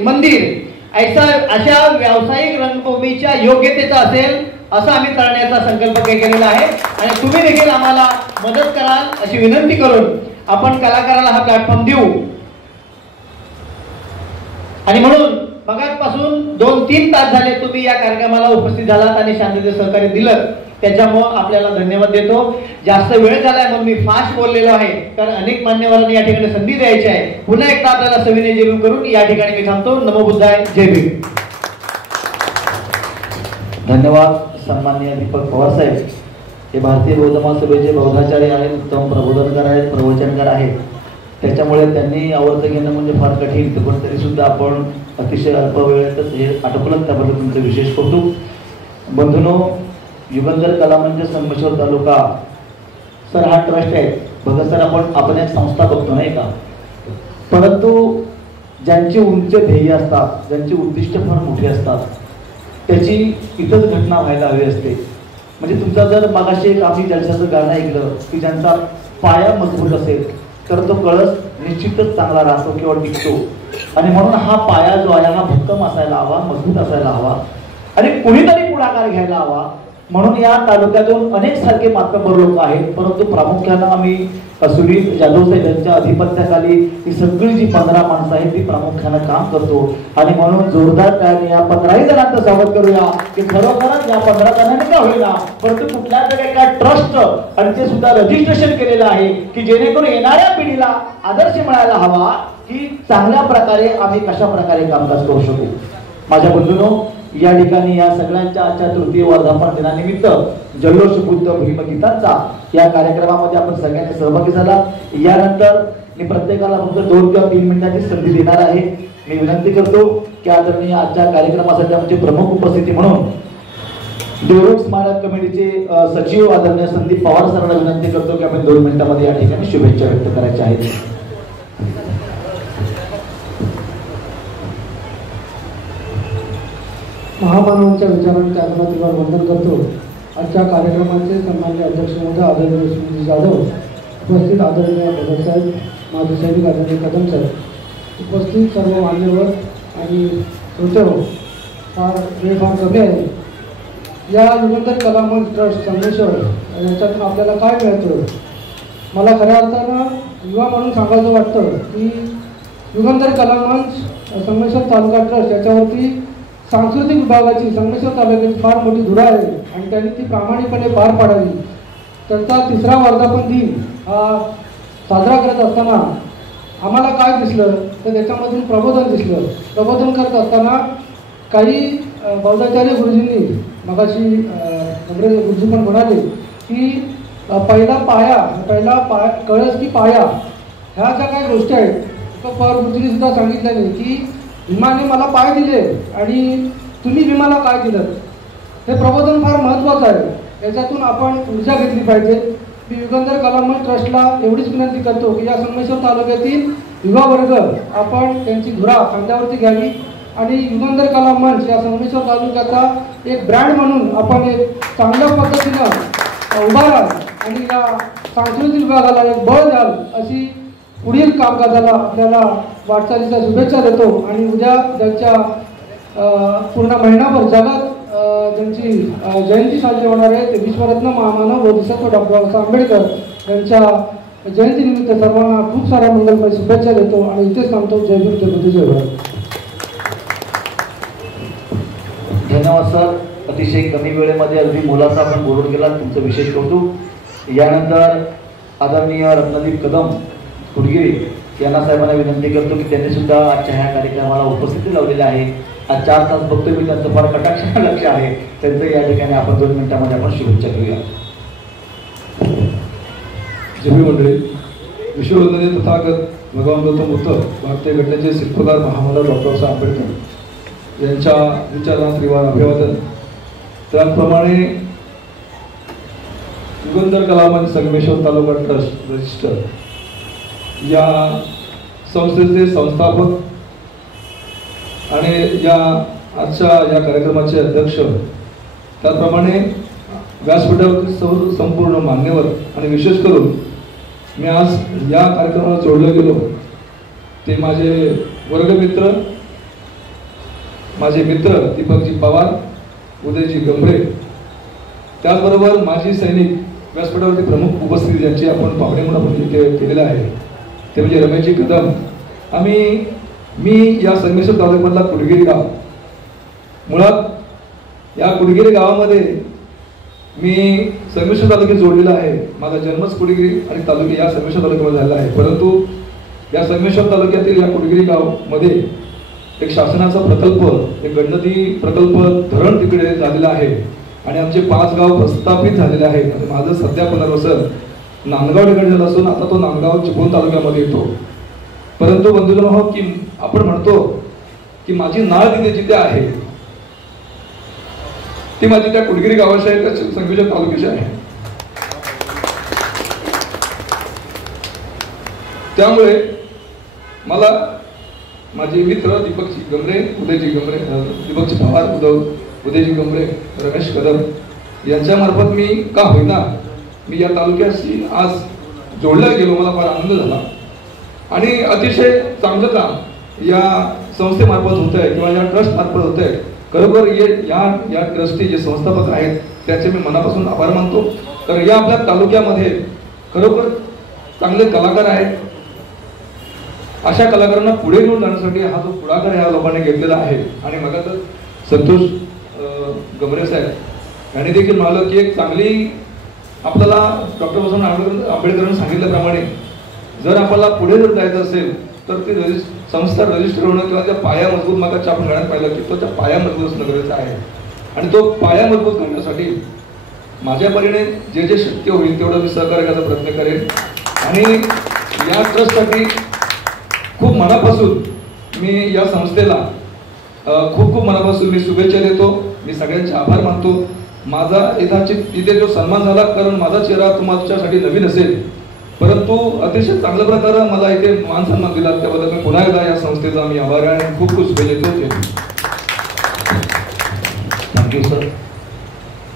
मंदिर अशा व्यावसायिक रंगभूमीच्या योग्यतेचा असेल असं आम्ही करण्याचा संकल्प केलेला आहे। आणि तुम्ही देखील आम्हाला मदत कराल अशी विनंती करून आपण कलाकाराला हा प्लॅटफॉर्म देऊ। आणि म्हणून मगाचपासून 2-3 तास झाले तुम्ही या कार्यक्रमाला उपस्थित झालात आणि शांततेचे सहकार्य दिलं, त्याच्यामुळे आपल्याला धन्यवाद देतो। जास्त वेळ झालाय म्हणून मी फास्ट बोललेलो आहे, कारण अनेक मान्यवरांनी या ठिकाणी संधी द्यायची आहे। पुन्हा एकदा आपल्याला सविनय जय भीम करून या ठिकाणी मी थांबतो। नमो बुद्धाय, जय भीम। धन्यवाद सन्माननीय दीपक पवार साहेब, हे भारतीय बौद्ध महासभेचे बौद्धाचार्य आहेत, उत्तम प्रबोधनकार आहेत, प्रवचनकार आहेत, त्याच्यामुळे त्यांनी आवर्त घेणं म्हणजे फार कठीण, पण तरी सुद्धा आपण अतिशय अल्प वेळेतच हे आटोपलं, त्याबद्दल तुमचे विशेष कौतुक। बंधूंनो, युगंधर कलामंच संगमेश्वर तालुका सर हा ट्रस्ट आहे। बघा सर, आपण एक संस्था बघतो नाही का, परंतु ज्यांची उंच ध्येय असतात, ज्यांची उद्दिष्ट फार मोठी असतात, त्याची इथंच घटना व्हायला हवी असते. म्हणजे तुमचा जर मागाशी एक आम्ही जलशाचं गाणं ऐकलं की ज्यांचा पाया मजबूत असेल तर तो कळस निश्चितच चांगला राहतो किंवा टिकतो. आणि म्हणून हा पाया जो आहे हा भक्कम असायला हवा, मजबूत असायला हवा आणि कुणीतरी पुढाकार घ्यायला हवा. म्हणून या तालुक्यातून अनेक सारखे मातब्बर लोक आहेत, परंतु प्रामुख्यानं आम्ही सुनील जाधव साहेब यांच्या अधिपत्याखाली ही सगळी जी 15 माणसं आहेत ती प्रामुख्यानं काम करतो. आणि म्हणून जोरदार टाळ्याने या 15 जणांचं स्वागत करूया की खरोखरच या 15 जणांनी का होईना परंतु कुठल्या तरी एका ट्रस्ट आणि ते सुद्धा रजिस्ट्रेशन केलेलं आहे की जेणेकरून येणाऱ्या पिढीला आदर्श मिळायला हवा की चांगल्या प्रकारे आम्ही कशा प्रकारे कामकाज करू शकू. माझ्या बंधूंनो, या ठिकाणी या सगळ्यांच्या आजच्या तृतीय वर्धापन दिनानिमित्त जल्लोष बुद्ध भीमगीतांचा या कार्यक्रमामध्ये आपण सगळ्यांनी सहभागी झाला. यानंतर मी प्रत्येकाला फक्त 2 किंवा 3 मिनिटांची संधी देणार आहे. मी विनंती करतो की आदरणीय आजच्या कार्यक्रमासाठी आमचे प्रमुख उपस्थिती म्हणून देवरुख स्मारक कमिटीचे सचिव आदरणीय संदीप पवार सरांना विनंती करतो की आपण 2 मिनिटांमध्ये या ठिकाणी शुभेच्छा व्यक्त करायच्या आहेत. महामानवांच्या विचारांच्या आत्महत्येवर वंदन करतो. आजच्या कार्यक्रमाचे सन्माननीय अध्यक्ष महोदय आदरणीय सुनील जाधव, उपस्थित आदरणीय भगत साहेब, माजी सैनिक आदरणीय कदम साहेब, उपस्थित सर्व मान्यवर आणि श्रोते, फार वेळ फार कमी आहे. या युगंधर कला मंच ट्रस्ट संगमेश्वर याच्यातून आपल्याला काय मिळतं, मला खऱ्या अर्थानं युवा म्हणून सांगायचं वाटतं की युगंधर कला मंच संगमेश्वर तालुका ट्रस्ट याच्यावरती सांस्कृतिक विभागाची संगमेश्वर तालुक्याची फार मोठी धुरा आहे आणि त्यांनी ती प्रामाणिकपणे पार पाडावी. त्यांचा 3रा वर्धापन दिन हा साजरा करत असताना आम्हाला काय दिसलं तर त्याच्यामधून प्रबोधन दिसलं. प्रबोधन करत असताना काही बौद्धाचार्य गुरुजींनी मगाशी गुरुजी पण म्हणाले की पहिला पाया कळस की पाया ह्या ज्या काही गोष्टी आहेत तर पवार गुरुजींनी सुद्धा सांगितल्याने की भीमाने मला पाय दिले आणि तुम्ही भीमाला काय दिलं. हे प्रबोधन फार महत्त्वाचं आहे. याच्यातून आपण ऊर्जा घेतली पाहिजे. मी युगंधर कला मंच ट्रस्टला एवढीच विनंती करतो की या संगमेश्वर तालुक्यातील युवा वर्ग आपण त्यांची धुरा खांद्यावरती घ्यावी आणि युगंधर कला मंच या संगमेश्वर तालुक्याचा एक ब्रँड म्हणून आपण एक चांगल्या पद्धतीनं उभा राहाल आणि या सांस्कृतिक विभागाला एक बळ द्याल अशी पुढील कामकाजाला आपल्याला वाटचालीच्या शुभेच्छा देतो. आणि उद्या ज्यांच्या पूर्ण महिनाभर जगात ज्यांची जयंती साजरी होणार आहे ते विश्वरत्न महामानव बोधिसत्व डॉक्टर बाबासाहेब आंबेडकर यांच्या जयंतीनिमित्त सर्वांना खूप साऱ्या मंगलमय शुभेच्छा देतो आणि इथेच थांबतो. जय भीम, जय बुद्ध, जय भारत. धन्यवाद सर. अतिशय कमी वेळेमध्ये अगदी मोलाचा आपण बोलून गेला, तुमचं विशेष कौतुक. यानंतर आदरणीय रत्नदीप कदम कुडगिरी यांना साहेबांना विनंती करतो की त्यांनी सुद्धा आजच्या ह्या कार्यक्रमाला उपस्थिती लावलेली आहे. आज 4 तास बघतोय मी, त्यांचं फार कटाक्षाने लक्ष आहे. त्यांचं या ठिकाणी आपण 2 मिनिटांमध्ये आपण शुभेच्छा घेऊया. जमी मंडळी, विश्ववंदनीय तथागत भगवान गौतम बुद्ध भारतीय घटनेचे शिल्पकार महामानव डॉक्टर बाबासाहेब आंबेडकर यांच्या विचारांना त्रिवार अभिवादन. त्याचप्रमाणे युगंधर कला मंच संगमेश्वर तालुका ट्रस्ट रजिस्टर या संस्थेचे संस्थापक आणि या आजच्या या कार्यक्रमाचे अध्यक्ष, त्याचप्रमाणे व्यासपीठावरती संपूर्ण मान्यवर आणि विशेष करून मी आज या कार्यक्रमाला जोडलं गेलो ते माझे वर्गमित्र, माझे मित्र दीपकजी पवार, उदयजी गंभरे, त्याचबरोबर माजी सैनिक व्यासपीठावरती प्रमुख उपस्थित ज्यांची आपण पाहुणे म्हणून आपण इथे केलेलं आहे ते म्हणजे रमेशजी कदम. मी या संगमेश्वर तालुक्यामधला कुडगिरी गाव, मुळात या कुडगिरी गावामध्ये मी संगमेश्वर तालुक्यात जोडलेला आहे. माझा जन्मच कुडगिरी आणि तालुका या संगमेश्वर तालुक्यामध्ये झालेला आहे. परंतु या संगमेश्वर तालुक्यातील या कुडगिरी गावमध्ये एक शासनाचा प्रकल्प, एक गणनदी प्रकल्प धरण तिकडे झालेला आहे आणि आमचे 5 गाव प्रस्थापित झालेले आहेत. माझं सध्या पुनर्वसन नांदगाव ठिकाणी झालं असून आता तो नांदगाव चिपळूण तालुक्यामध्ये येतो. परंतु बंधूजन हो की आपण म्हणतो की माझी नाळ तिथे जिथे आहे ती माझी त्या कुडगिरी गावाची आहे, त्या संगमेश्वर तालुक्याची आहे. त्यामुळे मला माझे मित्र दीपकजी गमरे, उदयजी गमरे, दीपकजी पवार, उदयजी गमरे, रमेश कदम यांच्या मार्फत मी का होईना मी या तालुक्याशी आज जोडला गेलो. मला फार आनंद झाला आणि अतिशय चांगलं काम या संस्थेमार्फत होत आहे किंवा या ट्रस्ट मार्फत होत आहे. खरोखर या ट्रस्टी जे संस्थापक आहेत त्याचे मी मनापासून आभार मानतो. तर या आपल्या तालुक्यामध्ये खरोखर चांगले कलाकार आहेत. अशा कलाकारांना पुढे घेऊन जाण्यासाठी हा जो पुढाकार या लोकांनी घेतलेला आहे. आणि मग तर संतोष गमरे साहेब यांनी देखील म्हणालं की एक चांगली आपल्याला डॉक्टर बाबासाहेब आंबेडकरांनी सांगितल्याप्रमाणे जर आपल्याला पुढे जर जायचं असेल तर ती संस्था रजिस्टर होणं किंवा त्या पाया मजबूत मागाच्या आपण गाण्यात पाहिलं की तो त्या पाया मजबूत असणं गरजेचं आहे. आणि तो पाया मजबूत करण्यासाठी माझ्या परीने जे जे शक्य होईल तेवढं मी सहकार्य करायचा प्रयत्न करेन. आणि या ट्रस्टसाठी खूप मनापासून मी या संस्थेला खूप मनापासून मी शुभेच्छा देतो. मी सगळ्यांचे आभार मानतो. माझा इथे जो सन्मान झाला कारण माझा चेहरा तुमच्यासाठी नवीन असेल परंतु अतिशय चांगल्या प्रकारे मला इथे मान सन्मान दिला त्याबद्दल मी पुन्हा एकदा या संस्थेचा मी आभार आहे आणि खूप शुभेच्छा देतो. Thank you sir.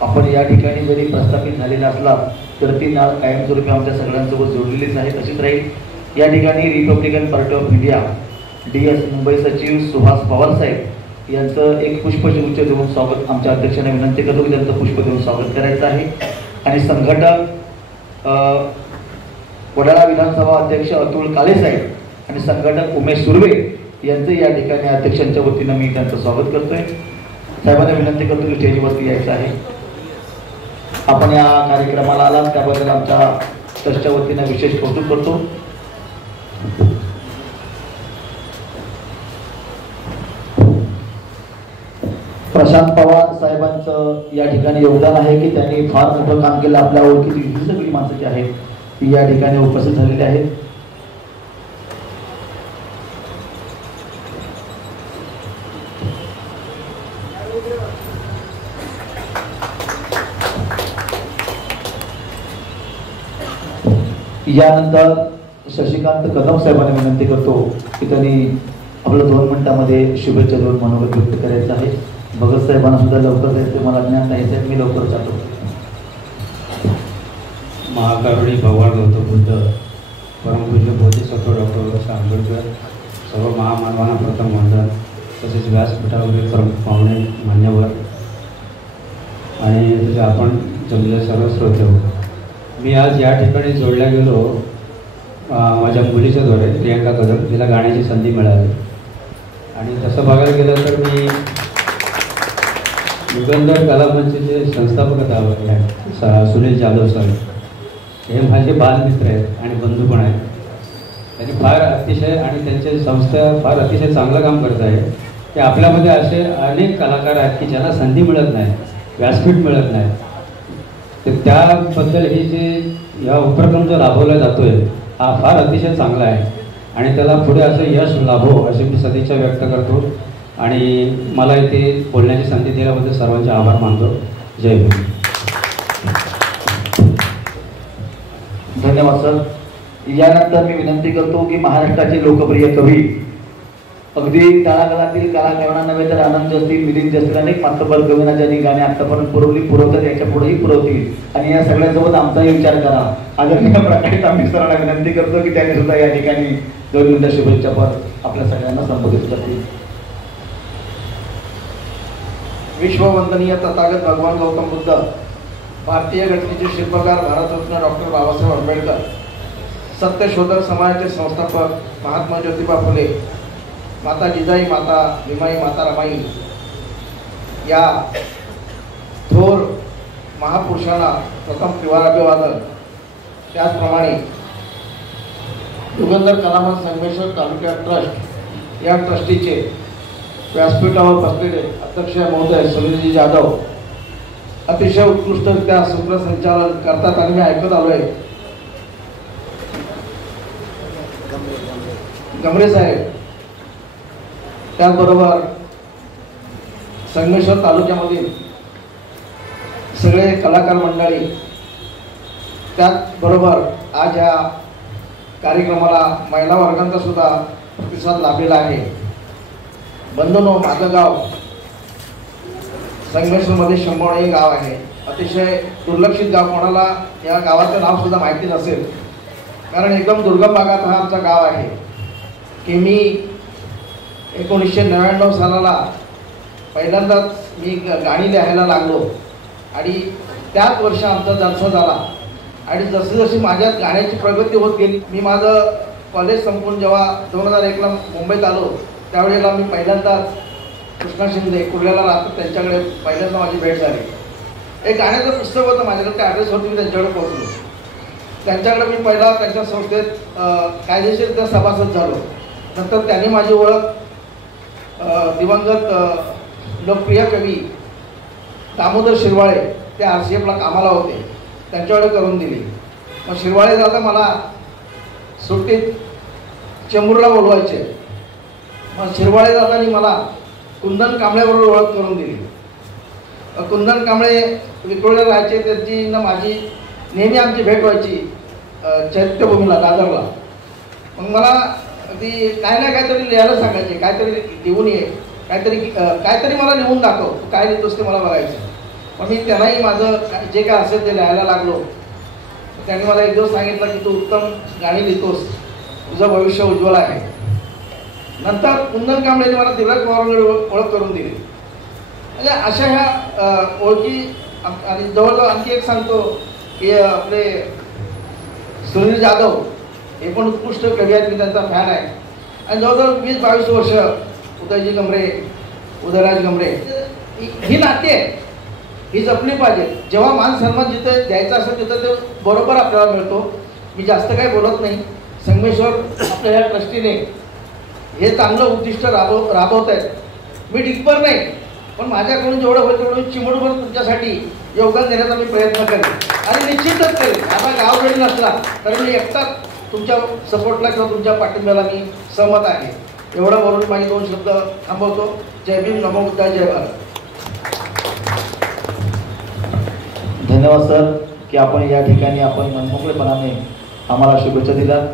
आपण या ठिकाणी जरी प्रस्थापित झालेला असला तर ती नाळ कायमस्वरूपी आमच्या सगळ्यांसोबत जोडलेलीच आहे, तशीच राहील. या ठिकाणी Republican party of India DS Mumbai सचिव सुहास पवार साहेब यांचं एक पुष्पगुच्छ देऊन स्वागत आमच्या अध्यक्षांना विनंती करतो की त्यांचं पुष्प देऊन स्वागत करायचं आहे. आणि संघटक वडाळा विधानसभा अध्यक्ष अतुल काळे साहेब आणि संघटक उमेश सुर्वे यांचं या ठिकाणी अध्यक्षांच्या वतीनं मी त्यांचं स्वागत करतोय. साहेबांना विनंती करतो की स्टेजवरती यायचं आहे. आपण या कार्यक्रमाला आलात त्याबद्दल आमच्या ट्रस्टच्या वतीनं विशेष कौतुक करतो. प्रशांत पवार साहेबांचं या ठिकाणी योगदान आहे की त्यांनी फार मोठं काम केलं. आपल्या ओळखीची ही सगळी माणसं जी आहेत ती या ठिकाणी उपस्थित झालेली आहेत. यानंतर शशिकांत कदम साहेबांना विनंती करतो की त्यांनी आपलं 2 मिनिटांमध्ये शुभेच्छा देऊन मनोगत व्यक्त करायचं आहे. भगत साहेबांना सुद्धा लवकर जायचं मला ज्ञान नाही साहेब, मी लवकर जातो. महाकारुणी भगवान गौतम बुद्ध, परमपूज्य बोधिसत्व डॉक्टर बाबासाहेब आंबेडकर, सर्व महामानवांना प्रथम वंदन, तसेच व्यासपीठावरील प्रमुख पाहुणे मान्यवर आणि तसे आपण जमलेले सर्व श्रोते. मी आज या ठिकाणी जोडल्या गेलो माझ्या मुलीच्या द्वारे प्रियंका कदम, तिला गाण्याची संधी मिळाली. आणि तसं बघायला गेलं तर मी युगंधर कलामंचचे संस्थापक सुनील जाधव सर हे माझे बालमित्र आहेत आणि बंधू पण आहेत. त्यांनी फार अतिशय आणि त्यांची संस्था फार अतिशय चांगलं काम करत आहे की आपल्यामध्ये असे अनेक कलाकार आहेत की ज्यांना संधी मिळत नाही, व्यासपीठ मिळत नाही. तर त्याबद्दल ही जे या उपक्रम जो राबवला जातो आहे हा फार अतिशय चांगला आहे आणि त्याला पुढे असं यश लाभो अशी मी सदिच्छा व्यक्त करतो. आणि मला इथे बोलण्याची संधी दिल्याबद्दल सर्वांचे आभार मानतो. जय हिंद. धन्यवाद सर. यानंतर मी विनंती करतो की महाराष्ट्राचे लोकप्रिय कवी अगदी तळागाळातील कलाकारांना नव्हे तर आनंद असतील, मिलिंद असतील, अनेक मातबर कवींना ज्यांनी गाणी आतापर्यंत पुरवतात याच्या पुढेही पुरवतील आणि या सगळ्यांसोबत आमचाही विचार करा. आदरणीय प्रकाशित आम्ही सरांना विनंती करतो की त्यांनी सुद्धा या ठिकाणी 2 मिनिटं शुभेच्छा पर आपल्या सगळ्यांना संबोधित करतील. विश्ववंदनीय तथागत भगवान गौतम बुद्ध, भारतीय घटनेचे शिल्पकार भारतरत्न डॉक्टर बाबासाहेब आंबेडकर, सत्यशोधक समाजाचे संस्थापक महात्मा ज्योतिबा फुले, माता जिजाई, माता भीमाई, माता रमाई या थोर महापुरुषांना प्रथम त्रिवाराभिवादन. त्याचप्रमाणे युगंधर कलामंच संगमेश्वर तालुका ट्रस्ट या ट्रस्टीचे व्यासपीठावर बसलेले अध्यक्ष महोदय सुनीलजी जाधव अतिशय उत्कृष्टरित्या सूत्रसंचालन करतात आणि मी ऐकत आलो आहे. गमरे साहेब, त्याचबरोबर संगमेश्वर तालुक्यामधील सगळे कलाकार मंडळी, त्याचबरोबर आज या कार्यक्रमाला महिला वर्गांचा सुद्धा प्रतिसाद लाभलेला आहे. बंधूंनो, माझं गाव संगमेश्वरमध्ये शंभर हे गाव आहे. अतिशय दुर्लक्षित गाव. कोणाला या गावाचं नाव सुद्धा माहिती नसेल, कारण एकदम दुर्गम भागात हा आमचा गाव आहे. की मी 1999 सालाला पहिल्यांदाच मी गाणी लिहायला लागलो आणि त्याच वर्षी आमचा जलसा झाला. आणि जशी जशी माझ्यात गाण्याची प्रगती होत गेली, मी माझं कॉलेज संपून जेव्हा 2001ला मुंबईत आलो, त्यावेळेला मी पहिल्यांदाच कृष्णा शिंदे कुर्ल्याला राहतात त्यांच्याकडे पहिल्यांदा माझी भेट झाली. एक गाण्याचं पुस्तक होतं माझ्याकडे, त्या ॲड्रेसवरती मी त्यांच्याकडे पोहोचलो. त्यांच्याकडे मी पहिला त्यांच्या संस्थेत कायदेशीर सभासद झालो. नंतर त्यांनी माझी ओळख दिवंगत लोकप्रिय कवी दामोदर शिरवाळे, ते RCFला कामाला होते, त्यांच्याकडे करून दिली. मग शिरवाळे दादा मला सुट्टीत चेंबूरला बोलवायचे. मग शिरवाळे दादांनी मला कुंदन कांबळेबरोबर ओळख करून दिली. कुंदन कांबळे विक्रोळला राहायचे, त्यांची ना माझी नेहमी आमची भेट व्हायची चैत्यभूमीला, दादरला. मग मला ती काय ना काहीतरी लिहायला सांगायचे, काहीतरी लिहून ये, काहीतरी मला लिहून दाखव, तू काय लिहितोस ते मला बघायचं. मग मी त्यांनाही माझं जे काय असेल ते लिहायला लागलो. त्यांनी मला एक दिवस सांगितलं की तू उत्तम गाणी लिहितोस, तुझं भविष्य उज्ज्वल आहे. नंतर कुंदन कांबळेंनी मला दिव्या पवारांकडे ओळख करून दिली. म्हणजे अशा ह्या ओळखी. आणि जवळजवळ आणखी एक सांगतो की आपले सुनील जाधव हे पण उत्कृष्ट कवी आहेत, मी त्यांचा फॅन आहे. आणि जवळजवळ 20-22 वर्ष उदयजी गमरे, उदयराज गमरे, ही नाती आहे, ही जपली पाहिजे. जेव्हा मान सन्मान जिथे द्यायचा असेल तिथं ते बरोबर आपल्याला मिळतो. मी जास्त काही बोलत नाही. संगमेश्वर आपल्या ह्या ट्रस्टीने हे चांगलं उद्दिष्ट राबवत आहेत. मी डिगभर नाही, पण माझ्याकडून जेवढं होईल तेवढं चिमूटभर तुमच्यासाठी योगदान देण्याचा मी प्रयत्न करेन आणि निश्चितच करेन. आता गाव जरी नसला तरी मी एकटाच तुमच्या सपोर्टला किंवा तुमच्या पाठिंब्याला मी सहमत आहे. एवढं बोलून माझे 2 शब्द थांबवतो. जय भीम, नमो बुद्धाय, जय भारत. धन्यवाद सर की आपण या ठिकाणी आपण मनमोकळेपणाने आम्हाला शुभेच्छा दिल्यात.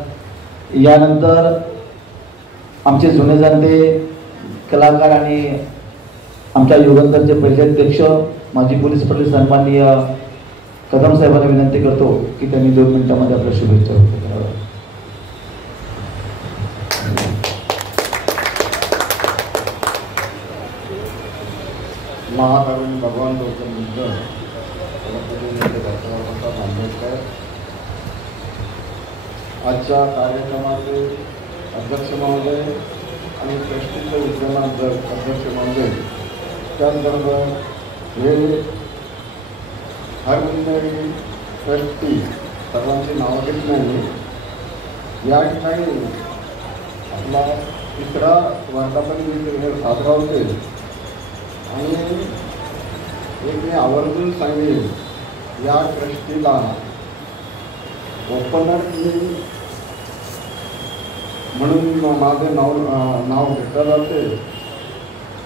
यानंतर आमचे जुने जाणते कलाकार आणि आमच्या युगंधरचे पहिले अध्यक्ष माजी पोलीस पाटील सन्माननीय कदम साहेबांना विनंती करतो की त्यांनी 2 मिनिटांमध्ये आपल्या शुभेच्छा व्यक्त कराव्या. महाकारुणी भगवान गौतम बुद्ध आजच्या कार्यक्रमाचे अध्यक्ष महोदय आणि ट्रस्टीचे विद्यमान अध्यक्ष महोदय, त्याचबरोबर हे हरमंदिरी ट्रस्टी सर्वांची नावं घेत नाही. या ठिकाणी आपला 3रा वर्धापन साजरा होते आणि एक मी आवर्जून सांगेन, या ट्रस्टीला ओपनर म्हणून माझं नाव घेतलं जाते.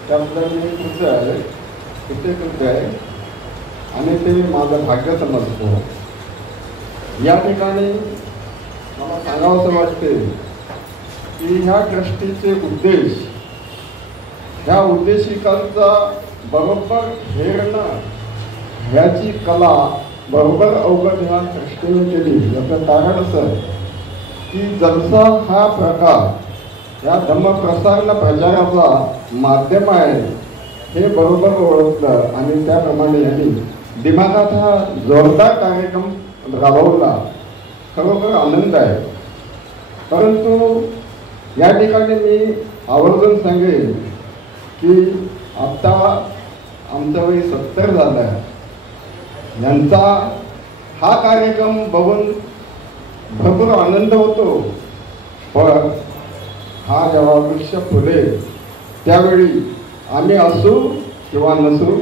त्याबद्दल मी खुश आहे, कृतज्ञ आहे आणि ते माझं भाग्य समजतो. या ठिकाणी मला सांगावंसं वाटते की ह्या ट्रस्टीचे उद्देश, ह्या उद्देशिकांचा बरोबर हेरणं ह्याची कला बरोबर अवगत ह्या ट्रस्टीने केली. याचं कारण असं की जलसा हा प्रकार या धम्मप्रसारण प्रचाराचा माध्यम आहे हे बरोबर ओळखलं आणि त्याप्रमाणे यांनी दिमागात हा जोरदार कार्यक्रम राबवला. खरोखर आनंद आहे. परंतु या ठिकाणी मी आवर्जून सांगेन की आता आमचं वय 70 झालं आहे. यांचा हा कार्यक्रम बघून भरपूर आनंद होतो, पण हा जेव्हा वृक्ष फुलेल त्यावेळी आम्ही असू किंवा नसू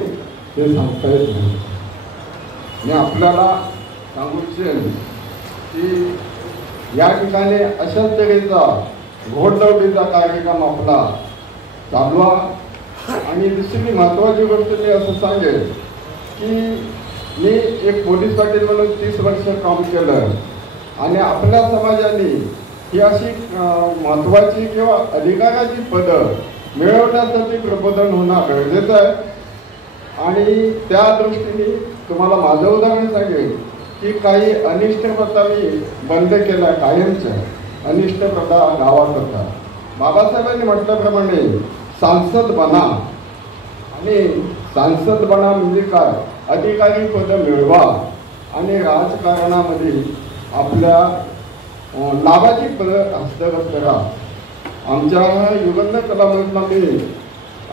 हे सांगता येत नाही. मी आपल्याला सांगू इच्छेन की या ठिकाणी अशाच तऱ्हेचा घोडदौडीचा कार्यक्रम आपला चालवा. आणि दुसरी महत्त्वाची गोष्ट मी असं सांगेन की मी एक पोलीस पाटील म्हणून 30 वर्ष काम केलं आणि आपल्या समाजाने ही अशी महत्त्वाची किंवा अधिकाराची पदं मिळवण्यासाठी प्रबोधन होणं गरजेचं आहे. आणि त्या दृष्टीने तुम्हाला माझं उदाहरण सांगेल की काही अनिष्ट प्रथा मी बंद केल्या, कायमच्या अनिष्ट प्रथा गावात होता. बाबासाहेबांनी म्हटल्याप्रमाणे सांसद बना, आणि सांसद बना म्हणजे काय, अधिकारी पद मिळवा आणि राजकारणामध्ये आपल्या लाभाची पद हस्तगत करा. आमच्या युगंधर कलामंडळाला मी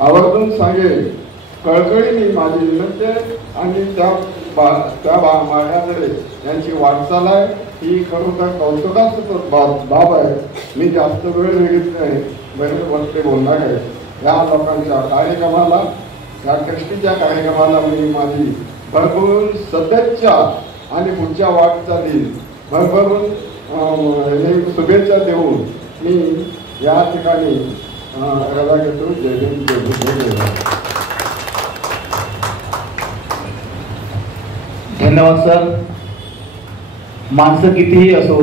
आवर्जून सांगेल, कळकळीने माझी विनंती आहे आणि त्या माझ्याकडे यांची वाटचाल आहे ही खरोखर कौतुकास्पद बाब आहे. मी जास्त वेळ घेत नाही, बरेच वक्ते बोलणार आहे. या लोकांच्या कार्यक्रमाला, या ट्रस्टीच्या कार्यक्रमाला मी माझी भरभरून सदैवच्या आणि पुढच्या वाटचालीत भरभरून शुभेच्छा देऊन मी या ठिकाणी रजा घेतो. जय हिंद, जय जय. धन्यवाद सर. माणसं कितीही असो,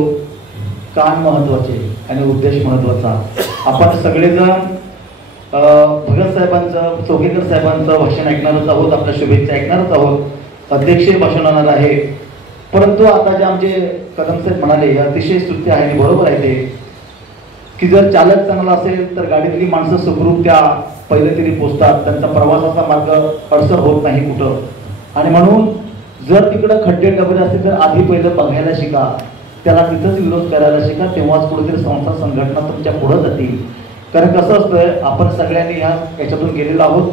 काम महत्वाचे आणि उद्देश महत्वाचा. आपण सगळेजण भगत साहेबांचं, चौकेकर साहेबांचं भाषण ऐकणारच आहोत, आपल्या शुभेच्छा ऐकणारच आहोत. अध्यक्षीय भाषण होणार आहे. परंतु आता जे आमचे कदम साहेब म्हणाले अतिशय स्तुत्य आहे आणि बरोबर आहे ते, की जर चालक चांगला असेल तर गाडीतली माणसं सुखरूप त्या पहिले तरी पोचतात, त्यांचा प्रवासाचा मार्ग अडसर होत नाही कुठं. आणि म्हणून जर तिकडं खड्डे डबरे असतील तर आधी पहिलं बघायला शिका, त्याला तिथंच विरोध करायला शिका, तेव्हाच कुठेतरी संस्था संघटना तुमच्या पुढं जातील. कारण कसं असतं, आपण सगळ्यांनी याच्यातून गेलेलो आहोत.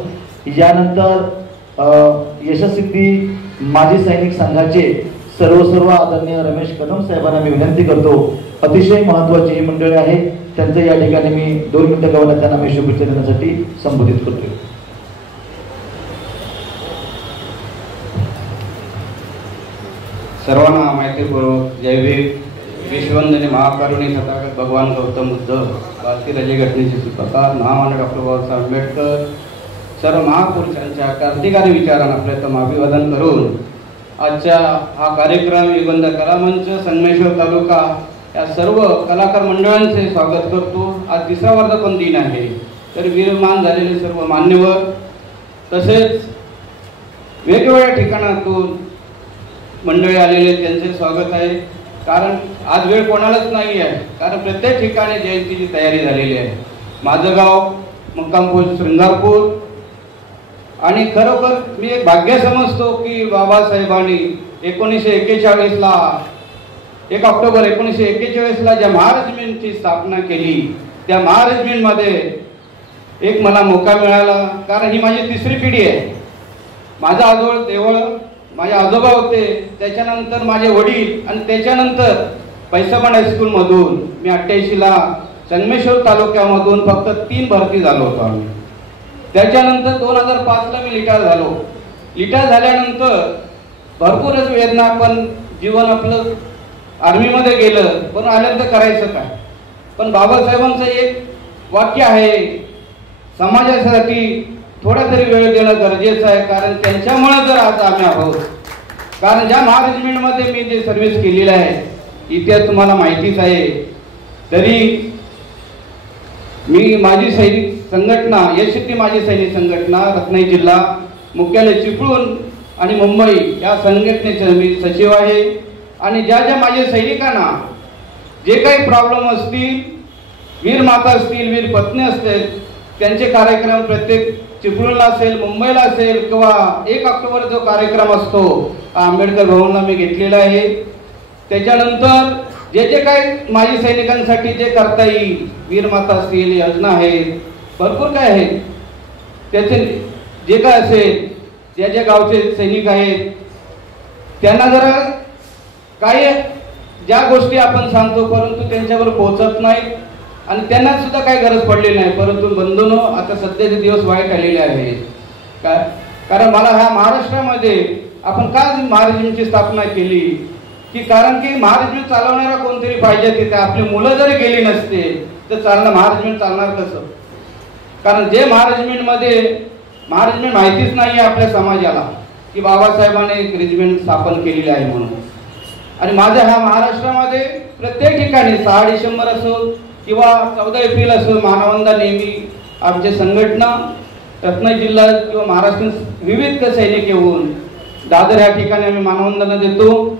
यानंतर यशस्सिद्धी माजी सैनिक संघाचे सर्व आदरणीय रमेश कदम साहेबांना मी विनंती करतो. अतिशय महत्वाची ही मंडळी आहे, त्यांचं या ठिकाणी मी 2 मिनिटं गवला त्यांना मी शुभेच्छा देण्यासाठी संबोधित करतो. सर्वांना माहितीपूर्वक जय भीम. विश्ववंदनीय महाकारुणी तथागत भगवान गौतम बुद्ध, भारतीय राज्यघटनेचे सूत्रकार महामानव डॉक्टर बाबासाहेब आंबेडकर, सर्व महापुरुषांच्या क्रांतिकारी विचारांना प्रथम अभिवादन करून आजच्या हा कार्यक्रम युगंधर कलामंच संगमेश्वर तालुका या सर्व कलाकार मंडळांचे स्वागत करतो. आज 3रा वर्धापन दिन आहे, तर वीरमान झालेले सर्व मान्यवर तसेच वेगवेगळ्या ठिकाणातून मंडळी आलेले त्यांचे स्वागत आहे. कारण आज वेळ कोणालाच नाही आहे, कारण प्रत्येक ठिकाणी जयंतीची तयारी झालेली आहे. माझं गाव मुक्काम पोस्ट श्रृंगारपूर, आणि खरोखर मी एक भाग्य समजतो की बाबासाहेबांनी 1941ला 1 ऑक्टोबर 1941ला ज्या महारेजिमेंटची स्थापना केली, त्या महारेजिमेंटमध्ये एक मला मौका मिळाला. कारण ही माझी 3री पिढी आहे. माझा आजोळ देवळ, माझे आजोबा होते, त्याच्यानंतर माझे वडील, आणि त्याच्यानंतर पैसाबांड हायस्कूलमधून मी 88ला संगमेश्वर तालुक्यामधून फक्त 3 भरती झालो होतो आम्ही. त्याच्यानंतर 2005ला मी रिटायर झालो. रिटायर झाल्यानंतर भरपूरच वेदना, पण जीवन आपलं आर्मीमध्ये गेलं, पण आल्यानंतर करायचं काय. पण बाबासाहेबांचं एक वाक्य आहे, समाजासाठी थोडा तरी वेळ देणं गरजेचं आहे. कारण त्यांच्यामुळे जर आज आम्ही आहोत, कारण ज्या महारेजिमेंटमध्ये मी जे सर्व्हिस केलेली आहे इतिहास तुम्हाला माहितीच आहे. तरी मी माझी सैनिक संघटना, यशस्वी माझी सैनिक संघटना, रत्नागिरी जिल्हा मुख्यालय चिपळूण आणि मुंबई या संघटनेचे मी सचिव आहे. आणि ज्या ज्या माझ्या सैनिकांना जे काही प्रॉब्लेम असतील, वीर माता असतील, वीर पत्नी असतील, त्यांचे कार्यक्रम प्रत्येक चिपळूणला असेल, मुंबईला असेल, किंवा 1 ऑक्टोबर जो कार्यक्रम असतो आंबेडकर भवनला मी घेतलेला आहे. त्याच्यानंतर जे जे काही माजी सैनिकांसाठी जे करता येईल, वीरमाता असतील, योजना आहेत, भरपूर काय आहे, त्याचे जे काय असेल, ज्या गावचे सैनिक आहेत त्यांना जरा काही ज्या गोष्टी आपण सांगतो परंतु त्यांच्यावर पोहोचत नाही आणि त्यांना सुद्धा काही गरज पडली नाही. परंतु बंधूंनो, आता सध्याचे दिवस वाईट आलेले आहेत. कारण मला ह्या महाराष्ट्रामध्ये आपण का महारेजिमेंटची स्थापना केली, की कारण की महारेजिमेंट चालवणारा कोणतरी पाहिजे. तिथे आपली मुलं जरी गेली नसते तर महारेजिमेंट चालणार कसं. कारण जे महारेजिमेंट माहितीच नाही आपल्या समाजाला की बाबासाहेबांनी एक रेजिमेंट स्थापन केलेली आहे म्हणून. आणि माझ्या ह्या महाराष्ट्रामध्ये प्रत्येक ठिकाणी 6 डिसेंबर असो किंवा 14 एप्रिल असो, मानवंदना नेहमी आमची संघटना रत्नागिरी जिल्हा किंवा महाराष्ट्रात विविध सैनिक येऊन दादर या ठिकाणी आम्ही मानवंदना देतो.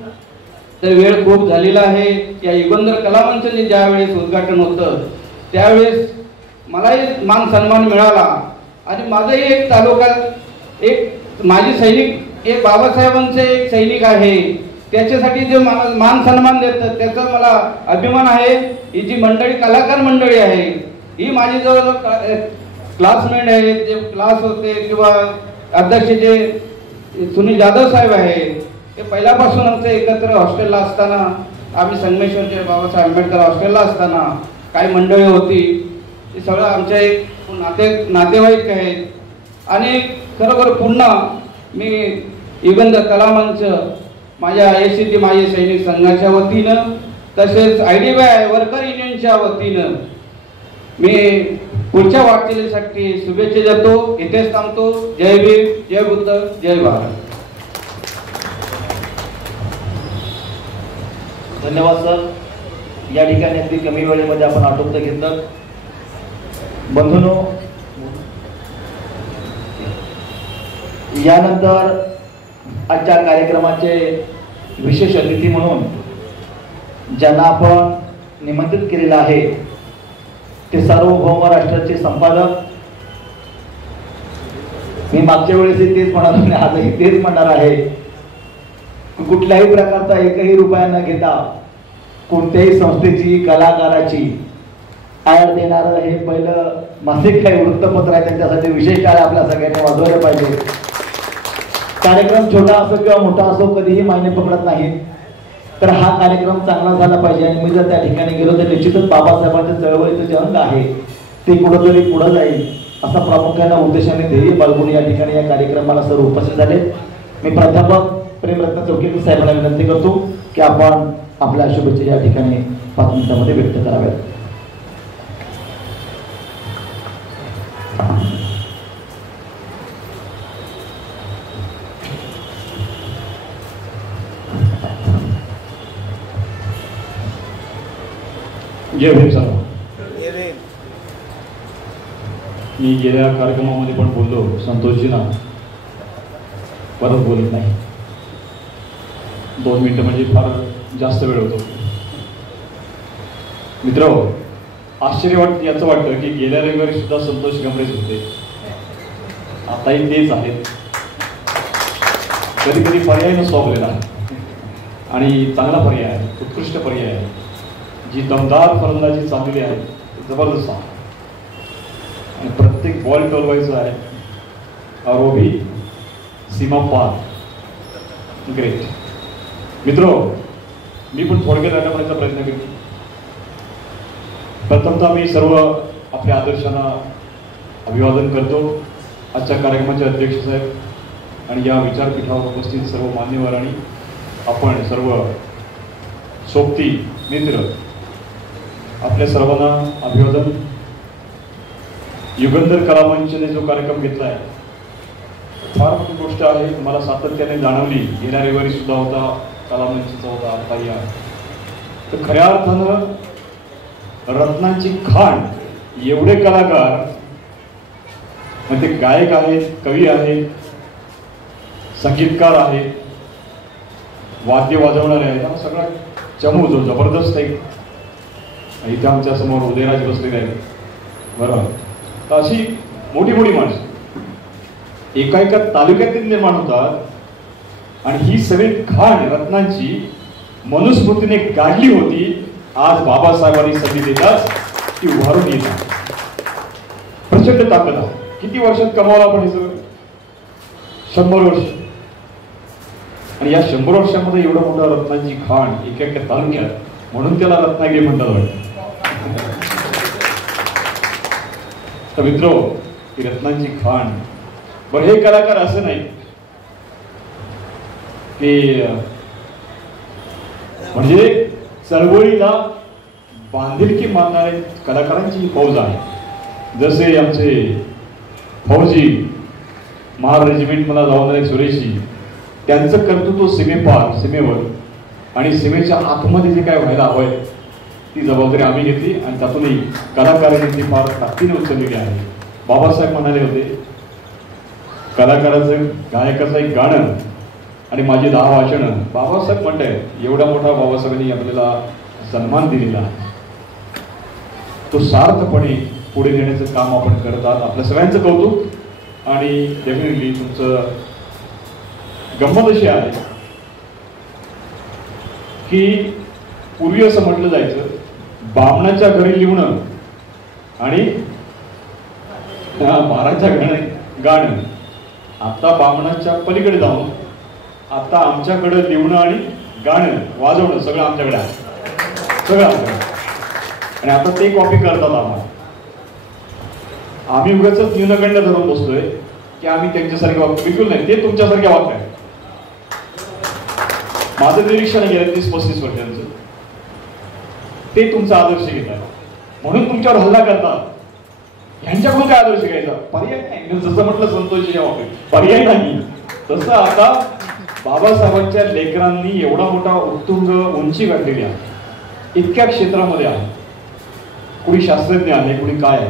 तर वेळ खूप झालेला आहे. या युगंधर कलामंचचे ज्यावेळेस उद्घाटन होतं त्यावेळेस मलाही मान सन्मान मिळाला आणि माझंही एक तालुक्यात एक माजी सैनिक एक बाबासाहेबांचे एक सैनिक आहे त्याच्यासाठी जे मान सन्मान देतात त्याचा मला अभिमान आहे. ही जी मंडळी कलाकार मंडळी आहे ही माझी जवळ क्लासमेट आहे जे क्लास होते किंवा अध्यक्ष जे सुनील जाधव साहेब आहे ते पहिल्यापासून आमचे एकत्र हॉस्टेलला असताना आम्ही संगमेश्वरचे बाबासाहेब आंबेडकर हॉस्टेलला असताना काही मंडळी होती ते सगळं आमच्या एक नातेवाईक आहेत. आणि खरोखर पुन्हा मी युगंधर कलामंच माझ्या ACT माजी सैनिक संघाच्या वतीनं तसेच IDBI वर्कर युनियनच्या वतीनं मी पुढच्या वाटचालीसाठी शुभेच्छा देतो. इथेच थांबतो. जय भीम, जय बुद्ध, जय भारत. धन्यवाद सर. या ठिकाणी अगदी कमी वेळेमध्ये आपण आटोपतं घेतलं. बंधूंनो, यानंतर आजच्या कार्यक्रमाचे विशेष अतिथी म्हणून ज्यांना आपण निमंत्रित केलेलं आहे ते सार्वभौम राष्ट्राचे संपादक. मी मागच्या वेळेस तेच म्हणालो आणि आजही तेच म्हणणार आहे. कुठल्याही प्रकारचा एकही रुपया न घेता कोणत्याही संस्थेची कलाकाराची ॲड देणारं हे पहिलं मासिक काही वृत्तपत्र आहे. त्यांच्यासाठी विशेष टाळ्या आपल्या सगळ्यांनी वाजवायला पाहिजे. कार्यक्रम छोटा असो किंवा मोठा असो कधीही मायने पकडत नाही. तर हा कार्यक्रम चांगला झाला पाहिजे आणि मी जर त्या ठिकाणी गेलो तर निश्चितच बाबासाहेबांच्या चळवळीचं जे अंग आहे ते कुठंतरी पुढं जाईल असा प्रामुख्याने उद्देशाने ध्येय बाळगून या ठिकाणी या कार्यक्रमाला सर्व उपस्थित झाले. मी प्राध्यापक प्रेमरत्न चौकेकर साहेबांना विनंती करतो की आपण आपल्या शुभेच्छा या ठिकाणी 5 मिनिटांमध्ये व्यक्त कराव्यात. जय भीम सर्व. मी गेल्या कार्यक्रमामध्ये पण बोललो संतोषजींना परत बोलत नाही. 2 मिनिटं म्हणजे फार जास्त वेळ होतो. मित्र, आश्चर्य याचं वाटतं की गेल्या रविवारी सुद्धा संतोष गमरेच होते, आताही तेच आहेत. कधी कधी पर्याय नसतो आपल्याला आणि चांगला पर्याय आहे, उत्कृष्ट पर्याय आहे. जी दमदार फलंदाजी चाललेली आहे जबरदस्त आहे आणि प्रत्येक बॉल टोलवायचं आहे. आरोही सीमा पार ग्रेट. मित्रो, मी पण थोडक्यात आठवण्याचा प्रयत्न करतो. प्रथमतः मी सर्व आपल्या आदर्शांना अभिवादन करतो. आजच्या कार्यक्रमाचे अध्यक्ष साहेब आणि या विचारपीठावर उपस्थित सर्व मान्यवर आणि आपण सर्व सोबती मित्र, आपल्या सर्वांना अभिवादन. युगंधर कलामंचने जो कार्यक्रम घेतला आहे फार मोठी गोष्ट आहे. मला सातत्याने जाणवली. गेल्या रविवारी सुद्धा होता, कलामंचचा होता, आता या. तर खऱ्या अर्थानं रत्नांची खाण एवढे कलाकार, मग ते गायक आहेत, कवी आहेत, संगीतकार आहेत, वाद्य वाजवणारे आहेत. हा सगळा चमू जो जबरदस्त आहे. इथे आमच्या समोर उदयराज बसलेले आहेत, बरोबर. तर अशी मोठी मोठी माणसं एका एका तालुक्यातील निर्माण होतात आणि ही सगळी खाण रत्नांची मनुस्मृतीने काढली होती. आज बाबासाहेबांनी संधी देतात ती उभारून येतात. प्रचंड ताकद आहे. किती वर्षात कमावलं आपण हे सगळं? 100 वर्ष. आणि या 100 वर्षामध्ये एवढं मोठं रत्नांची खाण एका एका तालुक्यात, म्हणून त्याला रत्नागिरी म्हणतात वाटतं. तर मित्रो, ही रत्नांची खाण. बरं, हे कलाकार असं नाही की म्हणजे चळवळीला बांधिलकी मानणारे कलाकारांची फौज आहे. जसे आमचे फौजी महार रेजिमेंटमध्ये जाणारे सुरेशजी, त्यांचं कर्तृत्व सीमेवर आणि सीमेच्या आतमध्ये जे काय व्हायला हवंय ती जबाबदारी आम्ही घेतली आणि त्यातूनही कलाकारांनी ती फार ताकदीने उचललेली आहे. बाबासाहेब म्हणाले होते, कलाकाराचं गायकाचं एक गाणं आणि माझी 10 वाचनं. बाबासाहेब म्हणताय एवढा मोठा बाबासाहेबांनी आपल्याला सन्मान दिलेला आहे, तो सार्थपणे पुढे नेण्याचं काम आपण करत आहात. आपल्या सगळ्यांचं कौतुक. आणि डेफिनेटली तुमचं गंमत अशी आहे की पूर्वी असं म्हटलं जायचं, बामणाच्या घरी लिहणं आणि महाराजच्या गाणं. आता बामणाच्या पलीकडे जाऊन आता आमच्याकडे लिहणं आणि गाणं वाजवणं सगळं आमच्याकडे आहे, सगळं आमच्याकडे. आणि आता ते कॉपी करतात आम्हाला. आम्ही उगाच न्यूनगंड धरून बसतोय की आम्ही त्यांच्यासारखे वागतो. बिलकुल नाही, ते तुमच्यासारखे वागताय. माझं निरीक्षण गेलं 30-35 वर्षांचं, ते तुमचा आदर्श घेतात म्हणून तुमच्यावर हल्ला करतात. ह्यांच्याकडून काय आदर्श घ्यायचा? पर्याय नाही. जसं म्हटलं संतोषजी वापर, पर्याय नाही. तसं आता बाबासाहेबांच्या लेकरांनी एवढा मोठा उत्तुंग उंची गाठलेली आहे, इतक्या क्षेत्रामध्ये आहे. कुणी शास्त्रज्ञ आहे, कुणी काय आहे,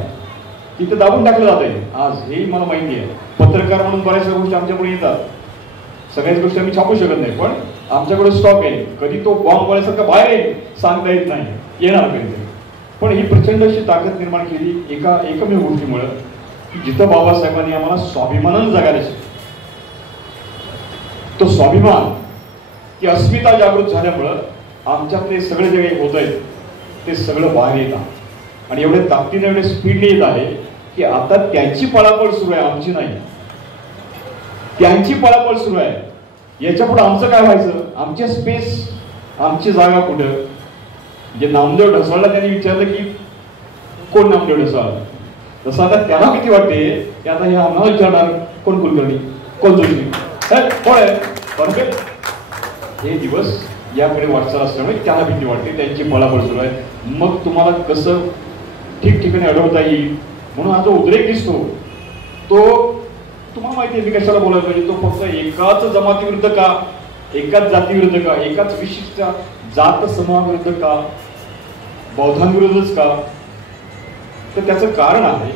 तिथे दाबून टाकलं जात आहे आज, हेही मला माहिती आहे. पत्रकार म्हणून बऱ्याचशा गोष्टी आमच्याकडे येतात. सगळ्याच गोष्टी आम्ही छापू शकत नाही, पण आमच्याकडे स्टॉक आहे. कधी तो बॉम्ब वाल्यासारखा बाहेर येईल सांगता येत नाही, येणार कधी. पण ही प्रचंड अशी ताकद निर्माण केली एकमेव गोष्टीमुळं की जिथं बाबासाहेबांनी आम्हाला स्वाभिमानानं जगायला शिकवलं. तो स्वाभिमान, ती अस्मिता जागृत झाल्यामुळं आमच्यातले सगळे जे काही होत आहेत ते सगळं बाहेर येत आहे. आणि एवढे ताकदीने एवढे स्पीडने येत आहे की आता त्यांची पळापळ सुरू आहे, आमची नाही. त्यांची पळापळ सुरू आहे. याच्या पुढे आमचं काय व्हायचं? आमचे स्पेस, आमची जागा कुठं? जे नामदेव ढसाळला त्यांनी विचारलं की कोण नामदेव ढसाळ, तसं आता त्याला किती वाटते की आता हे आम्हाला विचारणार कोण कुलकर्णी, कोण जोशी, कोण आहे परफेक्ट. हे दिवस याकडे वाटचाल असल्यामुळे त्यांना भीती वाटते, त्यांची पळापळ सुरू आहे. मग तुम्हाला कसं ठिकठिकाणी अडवता येईल म्हणून हा जो उद्रेक दिसतो तो तुम्हाला माहिती आहे मी कशाला बोलायला पाहिजे. तो फक्त एकाच जमातीविरुद्ध का, एकाच जातीविरुद्ध का, एकाच विशिष्ट जात समूहाविरुद्ध का, बौद्धांविरुद्धच का? तर त्याचं कारण आहे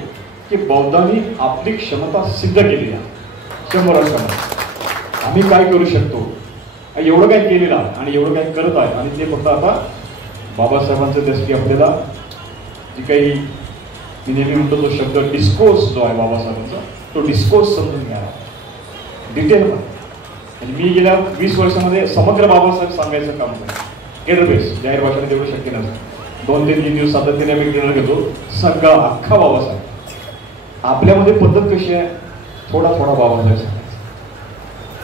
की बौद्धांनी आपली क्षमता सिद्ध केली आहे. 100 वर्षांमध्ये आम्ही काय करू शकतो, एवढं काय केलेलं आहे आणि एवढं काय करत आहे. आणि ते फक्त आता बाबासाहेबांचं दृष्टी आपल्याला जी काही मी नेहमी म्हणतो तो शब्द डिस्कोर्स जो आहे बाबासाहेबांचा, तो डिस्कोर्स समजून घ्यावा डिटेलमध्ये. आणि मी गेल्या 20 वर्षामध्ये समग्र बाबासाहेब सांगायचं काम करतो. एअरबेस जाहीर भाषेने तेवढं शक्य नसतं. 2 ते 3 दिवस सातत्याने आम्ही ट्रेनर घेतो. सगळा अख्खा बाबासाहेब. आपल्यामध्ये पद्धत कशी आहे, थोडा थोडा बाबासाहेब सांगायचं.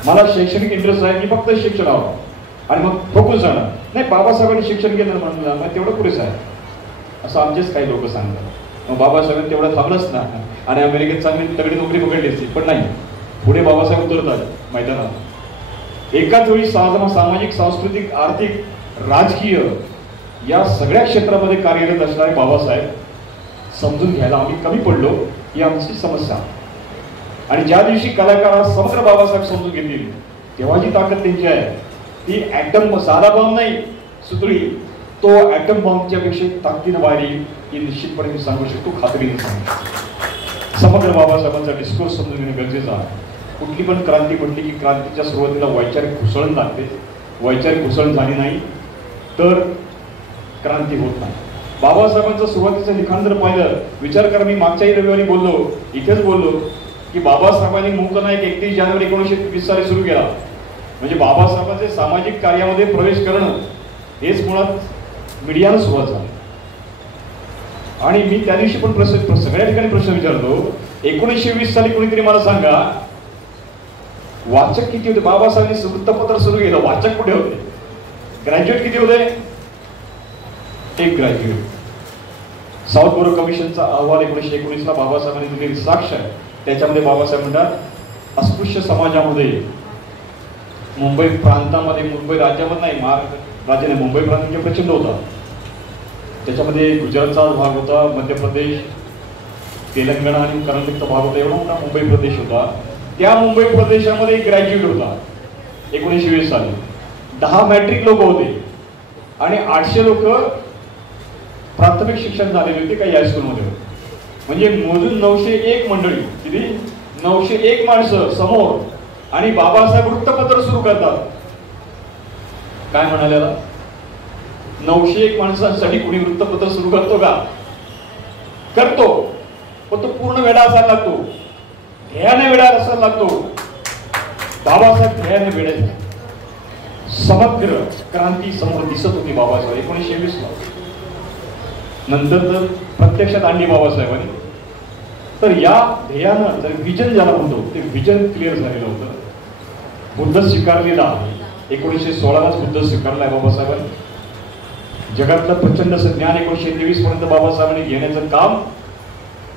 मला शैक्षणिक इंटरेस्ट आहे, मी फक्त शिक्षणावर आणि मग फोकस जाणार नाही. बाबासाहेबांनी शिक्षण केलं म्हणलं मग तेवढं पुरेसं आहे असं आमचेच काही लोक सांगतात. मग बाबासाहेबांनी तेवढं थांबलंच ना आणि अमेरिकेत चांगली तगडी नोकरी पकडली असती. पण नाही, पुढे बाबासाहेब उतरतात मैदानात. एकाच वेळी सामाजिक, सांस्कृतिक, आर्थिक, राजकीय या सगळ्या क्षेत्रामध्ये कार्यरत असणारे बाबासाहेब समजून घ्यायला आम्ही कमी पडलो, ही आमची समस्या. आणि ज्या दिवशी कलाकार समग्र बाबासाहेब समजून घेतील तेव्हा जी ताकद त्यांची आहे ती ॲटम, साधा बॉम्ब नाही सुतळी, तो ॲटम बॉम्बच्या पेक्षा ताकदीनं बाहेर येईल ही निश्चितपणे मी सांगू शकतो, खात्रीने सांगतो. समग्र बाबासाहेबांचा डिस्कोर्स समजून घेणं गरजेचं आहे. कुठली पण क्रांती म्हटली की क्रांतीच्या सुरुवातीला वैचारिक घुसळण लागते. वैचारिक घुसळण झाली नाही तर क्रांती होत नाही. बाबासाहेबांचं सुरुवातीचं लिखाण जर पाहिलं, विचार करा, मी मागच्याही रविवारी बोललो, इथेच बोललो की बाबासाहेबांनी मूकनायक 31 जानेवारी 1920 साली सुरू केला. म्हणजे बाबासाहेबांचे सामाजिक कार्यामध्ये प्रवेश करणं हेच मुळात मीडियानं सुरुवात झाली. आणि मी त्या दिवशी पण सगळ्या ठिकाणी प्रश्न विचारतो, 1920 साली कोणीतरी मला सांगा वाचक किती होते? बाबासाहेबांनी वृत्तपत्र सुरू केलं, वाचक कुठे होते? ग्रॅज्युएट किती होते? 1 ग्रॅज्युएट. साऊथ बोरो कमिशनचा अहवाल 1919 ला बाबासाहेबांनी दिलेली साक्ष आहे. त्याच्यामध्ये बाबासाहेब म्हणतात अस्पृश्य समाजामध्ये मुंबई प्रांतामध्ये, मुंबई राज्यामध्ये नाही, महाराष्ट्र राज्य नाही, मुंबई प्रांत म्हणजे प्रचंड होता. त्याच्यामध्ये गुजरातचा भाग होता, मध्य प्रदेश, तेलंगणा आणि कर्नाटकचा भाग होता. एवढा मोठा मुंबई प्रदेश होता. त्या मुंबई प्रदेशामध्ये एक ग्रॅज्युएट होता 1920 साली. 10 मॅट्रिक लोक होते आणि 800 लोक प्राथमिक शिक्षण झालेले होते, काही हायस्कूलमध्ये होते. म्हणजे मोजून 901 मंडळी, किती 901 माणसं समोर, आणि बाबासाहेब वृत्तपत्र सुरू करतात. काय म्हणाल्याला 901 माणसांसाठी कुणी वृत्तपत्र सुरू करतो का? करतो, पण तो पूर्ण वेडा असायला लागतो, ध्येयाने वेडा असायला लागतो. बाबासाहेब ध्येयाने वेडे झाले. समग्र क्रांती समोर दिसत होती बाबासाहेब 1920 ला. नंतर तर प्रत्यक्षात आणली बाबासाहेबांनी. तर या ध्येयानं जर विजन ज्याला म्हणतो ते विजन क्लिअर झालेलं होतं. बुद्ध स्वीकारलेला 1916लाच बुद्ध स्वीकारलाय बाबासाहेबांनी. जगातलं प्रचंड ज्ञान 1923 पर्यंत बाबासाहेबांनी घेण्याचं काम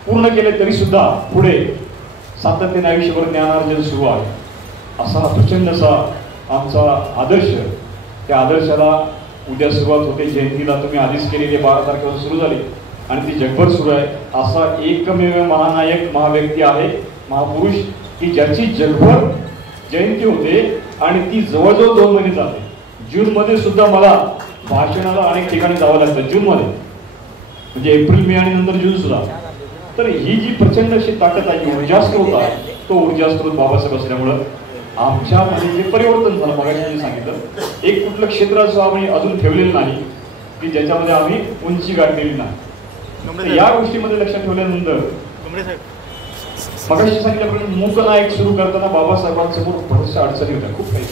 पूर्ण केले, तरी सुद्धा पुढे सातत्याने आयुष्यभर ज्ञानार्जन सुरू आहे. असा प्रचंडसा आमचा आदर्श. त्या आदर्शाला उद्या सुरुवात होते. जयंतीला तुम्ही आधीच केलेली 12 तारखेला सुरू झाली आणि ती जगभर सुरू आहे. असा एकमेव महानायक महाव्यक्ती आहे, महापुरुष, की ज्याची जगभर जयंती होते आणि ती जवळजवळ 2 महिने जाते. जूनमध्ये सुद्धा मला भाषणाला अनेक ठिकाणी जावं लागतं, जूनमध्ये, म्हणजे एप्रिल मे आणि नंतर जून सुद्धा. तर ही जी प्रचंड अशी ताकद आहे, ऊर्जा स्रोत आहे, तो ऊर्जा स्रोत बाबासाहेब असल्यामुळं आमच्यामध्ये जे परिवर्तन झालं मगाशी सांगितलं, एक कुठलं क्षेत्र असं आम्ही अजून ठेवलेलं नाही की ज्याच्यामध्ये आम्ही उंची गाठलेली नाही. या गोष्टीमध्ये लक्षात ठेवल्यानंतर मगाशी सांगितल्याप्रमाणे मूकनायक सुरू करताना बाबासाहेबांसमोर बऱ्याचशा अडचणी होत्या, खूप काही.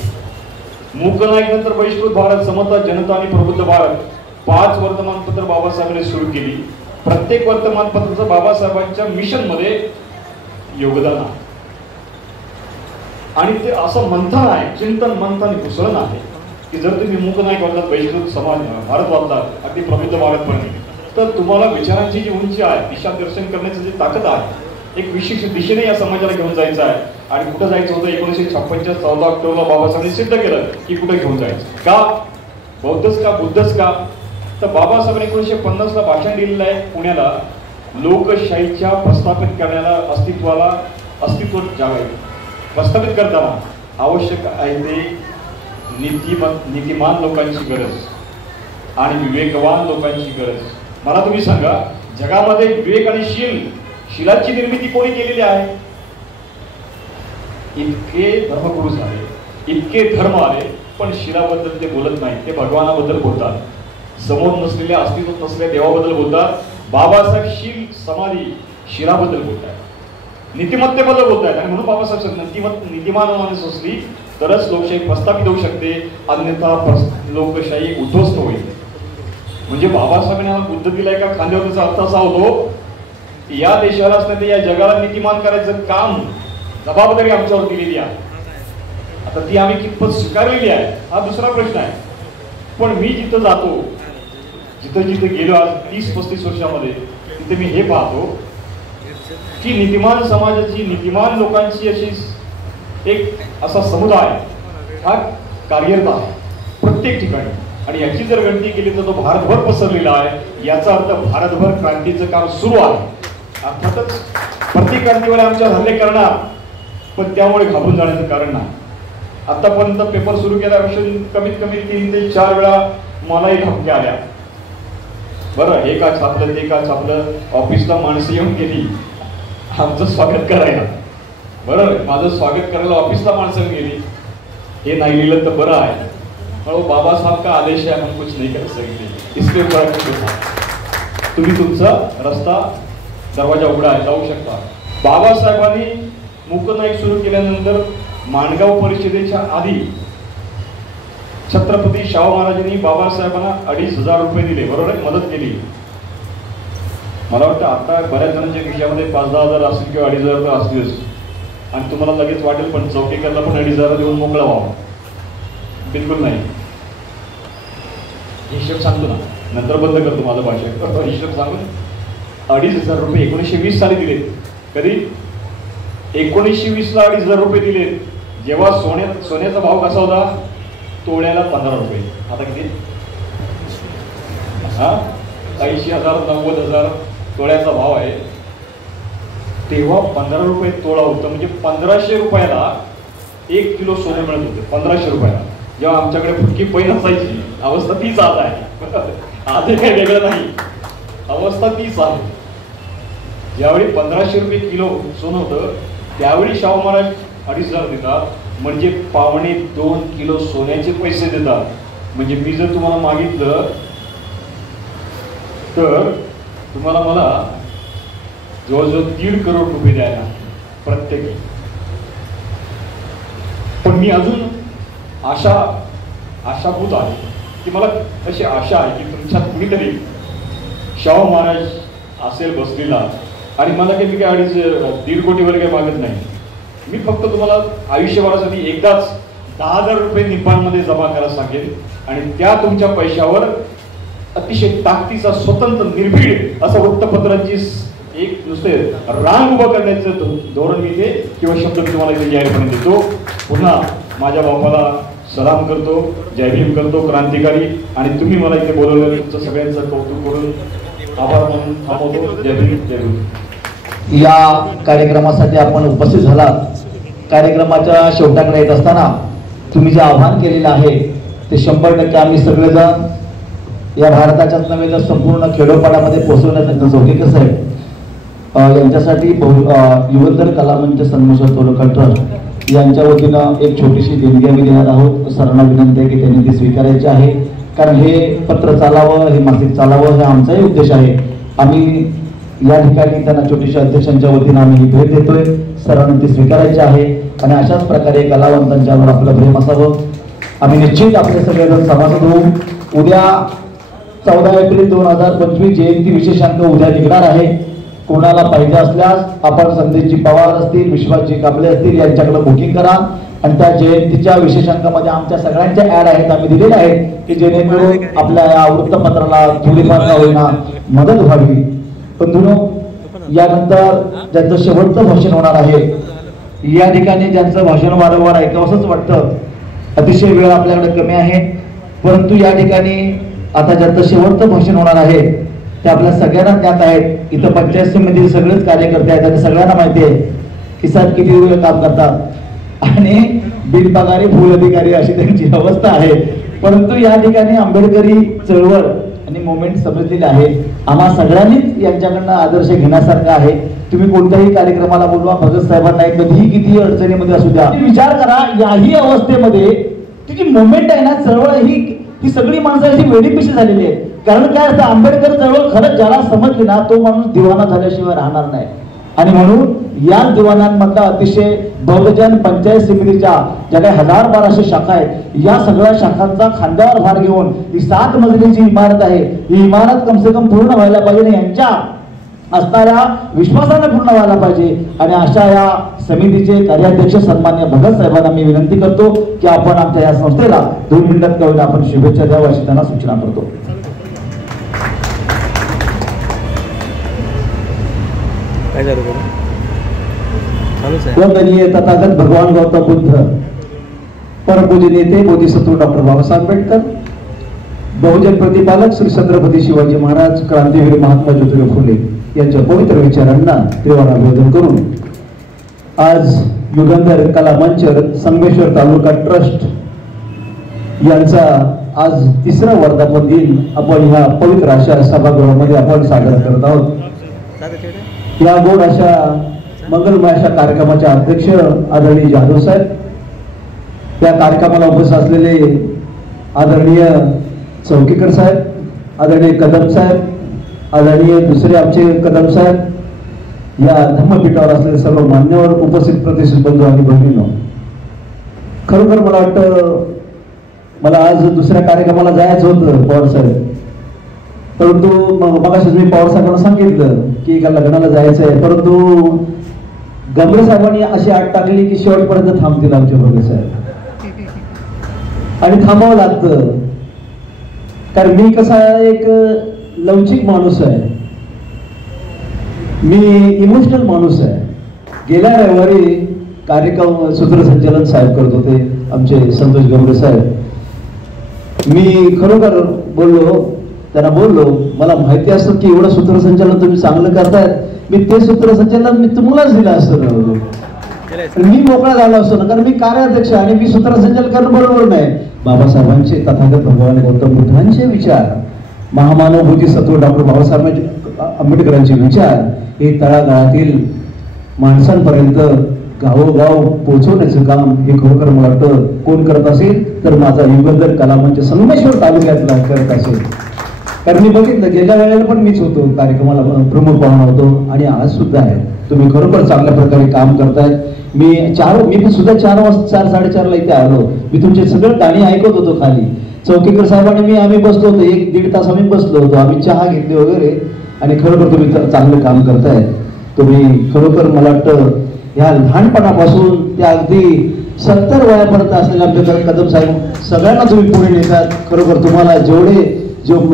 मूकनायक नंतर बहिष्कृत भारत, समता, जनता आणि प्रबुद्ध भारत 5 वर्तमानपत्र बाबासाहेबांनी सुरू केली. प्रत्येक वर्तमानपत्राचं बाबासाहेबांच्या मिशन मध्ये योगदान आहे. आणि ते असं मंथन आहे, चिंतन मंथन घुसळण आहे की जर तुम्ही मूकनायक वाचलात, बहिष्कृत समाज भारत वाचलात, अगदी प्रबुद्ध भारतपर्यंत, तर तुम्हाला विचारांची जी उंची आहे, दिशा दर्शन करण्याची जी ताकद आहे, एक विशिष्ट दिशेने या समाजाला घेऊन जायचं आहे. आणि कुठं जायचं होतं 1956च्या 14 ऑक्टोबरला बाबासाहेबांनी सिद्ध केलं की कुठे घेऊन जायचं. का? बौद्धच का, बुद्धच का? तर बाबासाहेबांनी 1950ला भाषण दिलेलं आहे पुण्याला, लोकशाहीच्या प्रस्थापित करण्याला, अस्तित्व प्रस्थापित करताना आवश्यक आहे ते नीतिमान लोकांची गरज आणि विवेकवान लोकांची गरज. मला तुम्ही सांगा, जगामध्ये विवेक आणि शिलाची निर्मिती कोणी केलेली आहे? इतके धर्मगुरू झाले, इतके धर्म आले, पण शिलाबद्दल ते बोलत नाही. ते भगवानाबद्दल बोलतात, समोर नसलेल्या, अस्तित्वात नसलेल्या देवाबद्दल बोलतात. बाबासाहेब शील, समाधी, शिलाबद्दल बोलतात, नीतिमत्तेबद्दल बोलतात. आणि म्हणून बाबासाहेब नीतिमान माणूस असली तरच लोकशाही प्रस्थापित होऊ शकते, अन्यथा लोकशाही उद्ध्वस्त होईल. म्हणजे बाबासाहेबांनी बुद्ध दिलाय का खांद्यावर, त्याचा अर्थ असा होतो या देशालाच नाही तर या जगाला नीतिमान करायचं काम, जबाबदारी आमच्यावर दिलेली आहे. आता ती आम्ही कितपत स्वीकारलेली आहे हा दुसरा प्रश्न आहे. पण मी जिथं जातो, जिथे गेलो आज 30-35 वर्षामध्ये, तिथे मी हे पाहतो की नीतिमान समाजाची, नीतिमान लोकांची अशी एक असा समुदाय हा कार्यरत आहे प्रत्येक ठिकाणी. आणि याची जर गणती केली तर तो भारतभर पसरलेला आहे. याचा अर्थ भारतभर क्रांतीचं काम सुरू आहे. अर्थातच प्रत्येक क्रांतीवर आमच्यावर हल्ले करणार, पण त्यामुळे घाबरून जाण्याचं कारण नाही. आतापर्यंत पेपर सुरू केल्यापासून कमीत कमी 3 ते 4 वेळा मलाही धमक्या आल्या. बरं, हे का छापलं, ते का छापलं, ऑफिसला माणसं येऊन गेली आमचं स्वागत करायला. बरं, माझं स्वागत करायला ऑफिसला माणसं गेली. हे नाही लिहिलं तर बरं आहे, बाबासाहेब का आदेश आहे, हम कुछ नहीं कर सकते, इसलिए तुम्ही तुमचा रस्ता दरवाजा उघडा आहे, जाऊ शकता. बाबासाहेबांनी मूकनायक सुरू केल्यानंतर माणगाव परिषदेच्या आधी छत्रपती शाहू महाराजांनी बाबासाहेबांना 2,500 रुपये दिले, बरोबर आहे, मदत केली. मला वाटतं आता बऱ्याच जणांच्या खिशामध्ये 5-10 हजार असतील किंवा 2,500 रुपये असतीलच. आणि तुम्हाला लगेच वाटेल पण चौकीकरला पण 2,500 देऊन मोकळा व्हावा, बिलकुल नाही. हिशोब सांगतो ना, नंतर बंद करतो माझं भाषण. हिशोब सांगून 2,500 रुपये 1920 साली दिले. कधी? 1920ला 2,500 रुपये दिले. जेव्हा सोन्याचा भाव कसा होता? तोळ्याला 15 रुपये. आता किती? 80,000 90,000 तोळ्याचा भाव आहे. तेव्हा 15 रुपये तोळा होतं, म्हणजे 1,500 रुपयाला 1 किलो सोनं मिळत होते. 1,500 रुपयाला. जेव्हा आमच्याकडे फुटकी पैन असायची, अवस्था तीच आज आहे. आज काही वेगळं नाही, अवस्था तीच आहे. ज्यावेळी 1500 रुपये किलो सोनं होतं त्यावेळी शाहू महाराज 2,500 देतात, म्हणजे 2.25 किलो सोन्याचे पैसे देतात. म्हणजे मी जर तुम्हाला मागितलं तर तुम्हाला मला जवळजवळ 1.5 करोड रुपये द्यायला प्रत्येकी. पण मी अजून आशाभूत आहे की मला अशी आशा आहे की तुमच्यात कुणीतरी शाहू महाराज असेल बसलेला, आणि मला काही मी काय 1.5 कोटी वगैरे काही मागत नाही. मी फक्त तुम्हाला आयुष्यभरासाठी एकदाच 10,000 रुपये निपाणमध्ये जमा करायला सांगेन, आणि त्या तुमच्या पैशावर अतिशय ताकदीचा स्वतंत्र निर्भीड असं वृत्तपत्रांची एक नुसते रांग उभं करण्याचं धोरण मी ते किंवा शब्द तुम्हाला इथे जाहीरपणे देतो. पुन्हा माझ्या बापाला सलाम करतो, जय भीम करतो, क्रांतिकारी, आणि तुम्ही मला इथे बोलवलं तुमचं सगळ्यांचं कौतुक करून आभार मानून थांबवतो. जय भीम, जय भीम. या कार्यक्रमासाठी आपण उपस्थित झालात. कार्यक्रमाच्या शेवटाकडे येत असताना तुम्ही जे आव्हान केलेलं आहे ते 100% आम्ही सगळेजण या भारताच्याच नव्हे तर संपूर्ण खेडोपाड्यामध्ये पोहोचवण्याचं जोडीकर साहेब यांच्यासाठी युगंधर कलामंच संगमेश्वर तालुका ट्रस्ट यांच्या वतीनं एक छोटीशी देणगी आम्ही देणार आहोत. सरांना विनंती आहे की त्यांनी ती स्वीकारायची आहे, कारण हे पत्र चालावं, हे मासिक चालावं, हे आमचाही उद्देश आहे. आम्ही या ठिकाणी त्यांना छोटीशा अध्यक्षांच्या वतीनं आम्ही ही भेट देतोय. सरांना ती स्वीकारायची आहे, आणि अशाच प्रकारे कलावंतांच्यावर आपलं प्रेम असावं. आम्ही निश्चित आपले सगळेजण सभासद होऊ. उद्या 14 एप्रिल 2025 जयंती विशेषांक उद्या निघणार आहे. कोणाला पाहिजे असल्यास आपण संदेशजी पवार असतील, विश्वासजी काबले असतील यांच्याकडे बुकिंग करा, आणि त्या जयंतीच्या विशेषांकामध्ये आमच्या सगळ्यांच्या ऍड आहेत, आम्ही दिलेल्या आहेत की जेणेकरून आपल्या या वृत्तपत्राला थोडीफार का होईना मदत व्हावी. बंधूंनो, यानंतर ज्यांचं शेवटचं भाषण होणार आहे, या ठिकाणी ज्यांचं भाषण वारंवार ऐकावंसंच वाटतं. अतिशय वेळ आपल्याकडे कमी आहे, परंतु या ठिकाणी आता ज्यांचं शेवटचं भाषण होणार आहे ते आपल्या सगळ्यांना ज्ञात आहेत. इथं पंचायत समितीचे सगळेच कार्यकर्ते आहेत आणि सगळ्यांना माहिती आहे की साहेब किती वेळ काम करतात, आणि बिनपगारी फुल अधिकारी अशी त्यांची अवस्था आहे. परंतु या ठिकाणी आंबेडकरी चळवळ आणि मुवमेंट समजलेली आहे. आम्हा सगळ्यांनीच यांच्याकडनं आदर्श घेण्यासारखं आहे. तुम्ही कोणत्याही कार्यक्रमाला बोलवा, भगत साहेबांना कधीही किती अडचणीमध्ये असू द्या, विचार करा याही अवस्थेमध्ये ती जी मुवमेंट आहे ना, चळवळ ही सगळी माणसं अशी वेडीपिशी झालेली आहे. कारण काय असतं, आंबेडकर चळवळ खरंच ज्याला समजली ना तो माणूस दिवाना झाल्याशिवाय राहणार नाही. आणि म्हणून या दिवाणांमधला अतिशय बहुजन पंचायत समितीच्या ज्या काही 1000-1200 शाखा आहेत, या सगळ्या शाखांचा खांद्यावर भार घेऊन ही 7 मजलीची इमारत आहे, ही इमारत कम से कम पूर्ण व्हायला पाहिजे, आणि यांच्या असणाऱ्या विश्वासाने पूर्ण व्हायला पाहिजे. आणि अशा या समितीचे कार्याध्यक्ष सन्मान्य भगत साहेबांना मी विनंती करतो की आपण आमच्या या संस्थेला 2 मिनिटात का होईना आपण शुभेच्छा द्यावा अशी त्यांना सूचना करतो. वंदनीय तथागत भगवान गौतम बुद्ध, परमपूज्य नेते बोधिसत्व डॉक्टर बाबासाहेब आंबेडकर, बहुजन प्रतिपालक श्री छत्रपती शिवाजी महाराज, क्रांतीवीर महात्मा ज्योतिराव फुले यांच्या पवित्र विचारांना त्रिवार अभिवादन करून आज युगंधर कला मंच संगमेश्वर तालुका ट्रस्ट यांचा आज 3रा वर्धापन दिन आपण ह्या पवित्र अशा सभागृहामध्ये आपण साजरा करत आहोत. या गोड अशा मंगलमय अशा कार्यक्रमाचे अध्यक्ष आदरणीय जाधव साहेब, या कार्यक्रमाला उपस्थित असलेले आदरणीय चौकीकर साहेब, आदरणीय कदम साहेब, आदरणीय दुसरे आमचे कदम साहेब, या धम्मपीठावर असलेले सर्व मान्यवर, उपस्थित प्रतिष्ठित बंधू आणि भगिनींनो, खरोखर मला वाटतं मला आज दुसऱ्या कार्यक्रमाला जायचं होतं पवार साहेब, परंतु मगाशीच मी पवार साहेबांना सांगितलं की एका लग्नाला जायचं आहे, परंतु गंभीर साहेबांनी अशी आट टाकली की शेवटपर्यंत थांबतील आमचे भगत साहेब, आणि थांबावं लागतं. कारण मी कसा एक लवचिक माणूस आहे, मी इमोशनल माणूस आहे. गेल्या रविवारी कार्यक्रम सूत्रसंचालन साहेब करत होते आमचे संतोष गंभीर साहेब. मी खरोखर त्यांना बोललो, मला माहिती असतं की एवढं सूत्रसंचालन तुम्ही चांगलं करतायत, मी ते सूत्रसंचालन मी तुम्हालाच दिलं असतं, मी मोकळा झालो असतो ना, कारण मी कार्याध्यक्ष आणि मी सूत्रसंचालन करणं बरोबर नाही. बाबासाहेबांचे तथागत भगवान गौतम बुद्धांचे विचार, महामानव बोधिसत्व डॉक्टर बाबासाहेब आंबेडकरांचे विचार हे तळागाळातील माणसांपर्यंत गावोगाव पोहोचवण्याचं काम हे खरोखर मला वाटतं कोण करत असेल तर माझा युगंधर कलामंच संगमेश्वर तालुक्यातला करत असेल. कारण मी बघितलं गेल्या वेळेला पण मीच होतो, कार्यक्रमाला प्रमुख पाहुणा होतो आणि आज सुद्धा आहे. तुम्ही खरोखर चांगल्या प्रकारे काम करतायत. मी पण सुद्धा 4:30ला इथे आलो. मी तुमचे सगळं गाणी ऐकत होतो खाली. चौकीकर साहेबांनी आम्ही बसलो होतो, 1-1.5 तास आम्ही बसलो होतो, आम्ही चहा घेतले वगैरे. आणि खरोखर तुम्ही चांगलं काम करताय. तुम्ही खरोखर मला वाटतं ह्या लहानपणापासून त्या अगदी 70 वयापर्यंत असलेल्या आमच्याकडे कदम साहेब सगळ्यांना तुम्ही पुढे नेतात. खरोखर तुम्हाला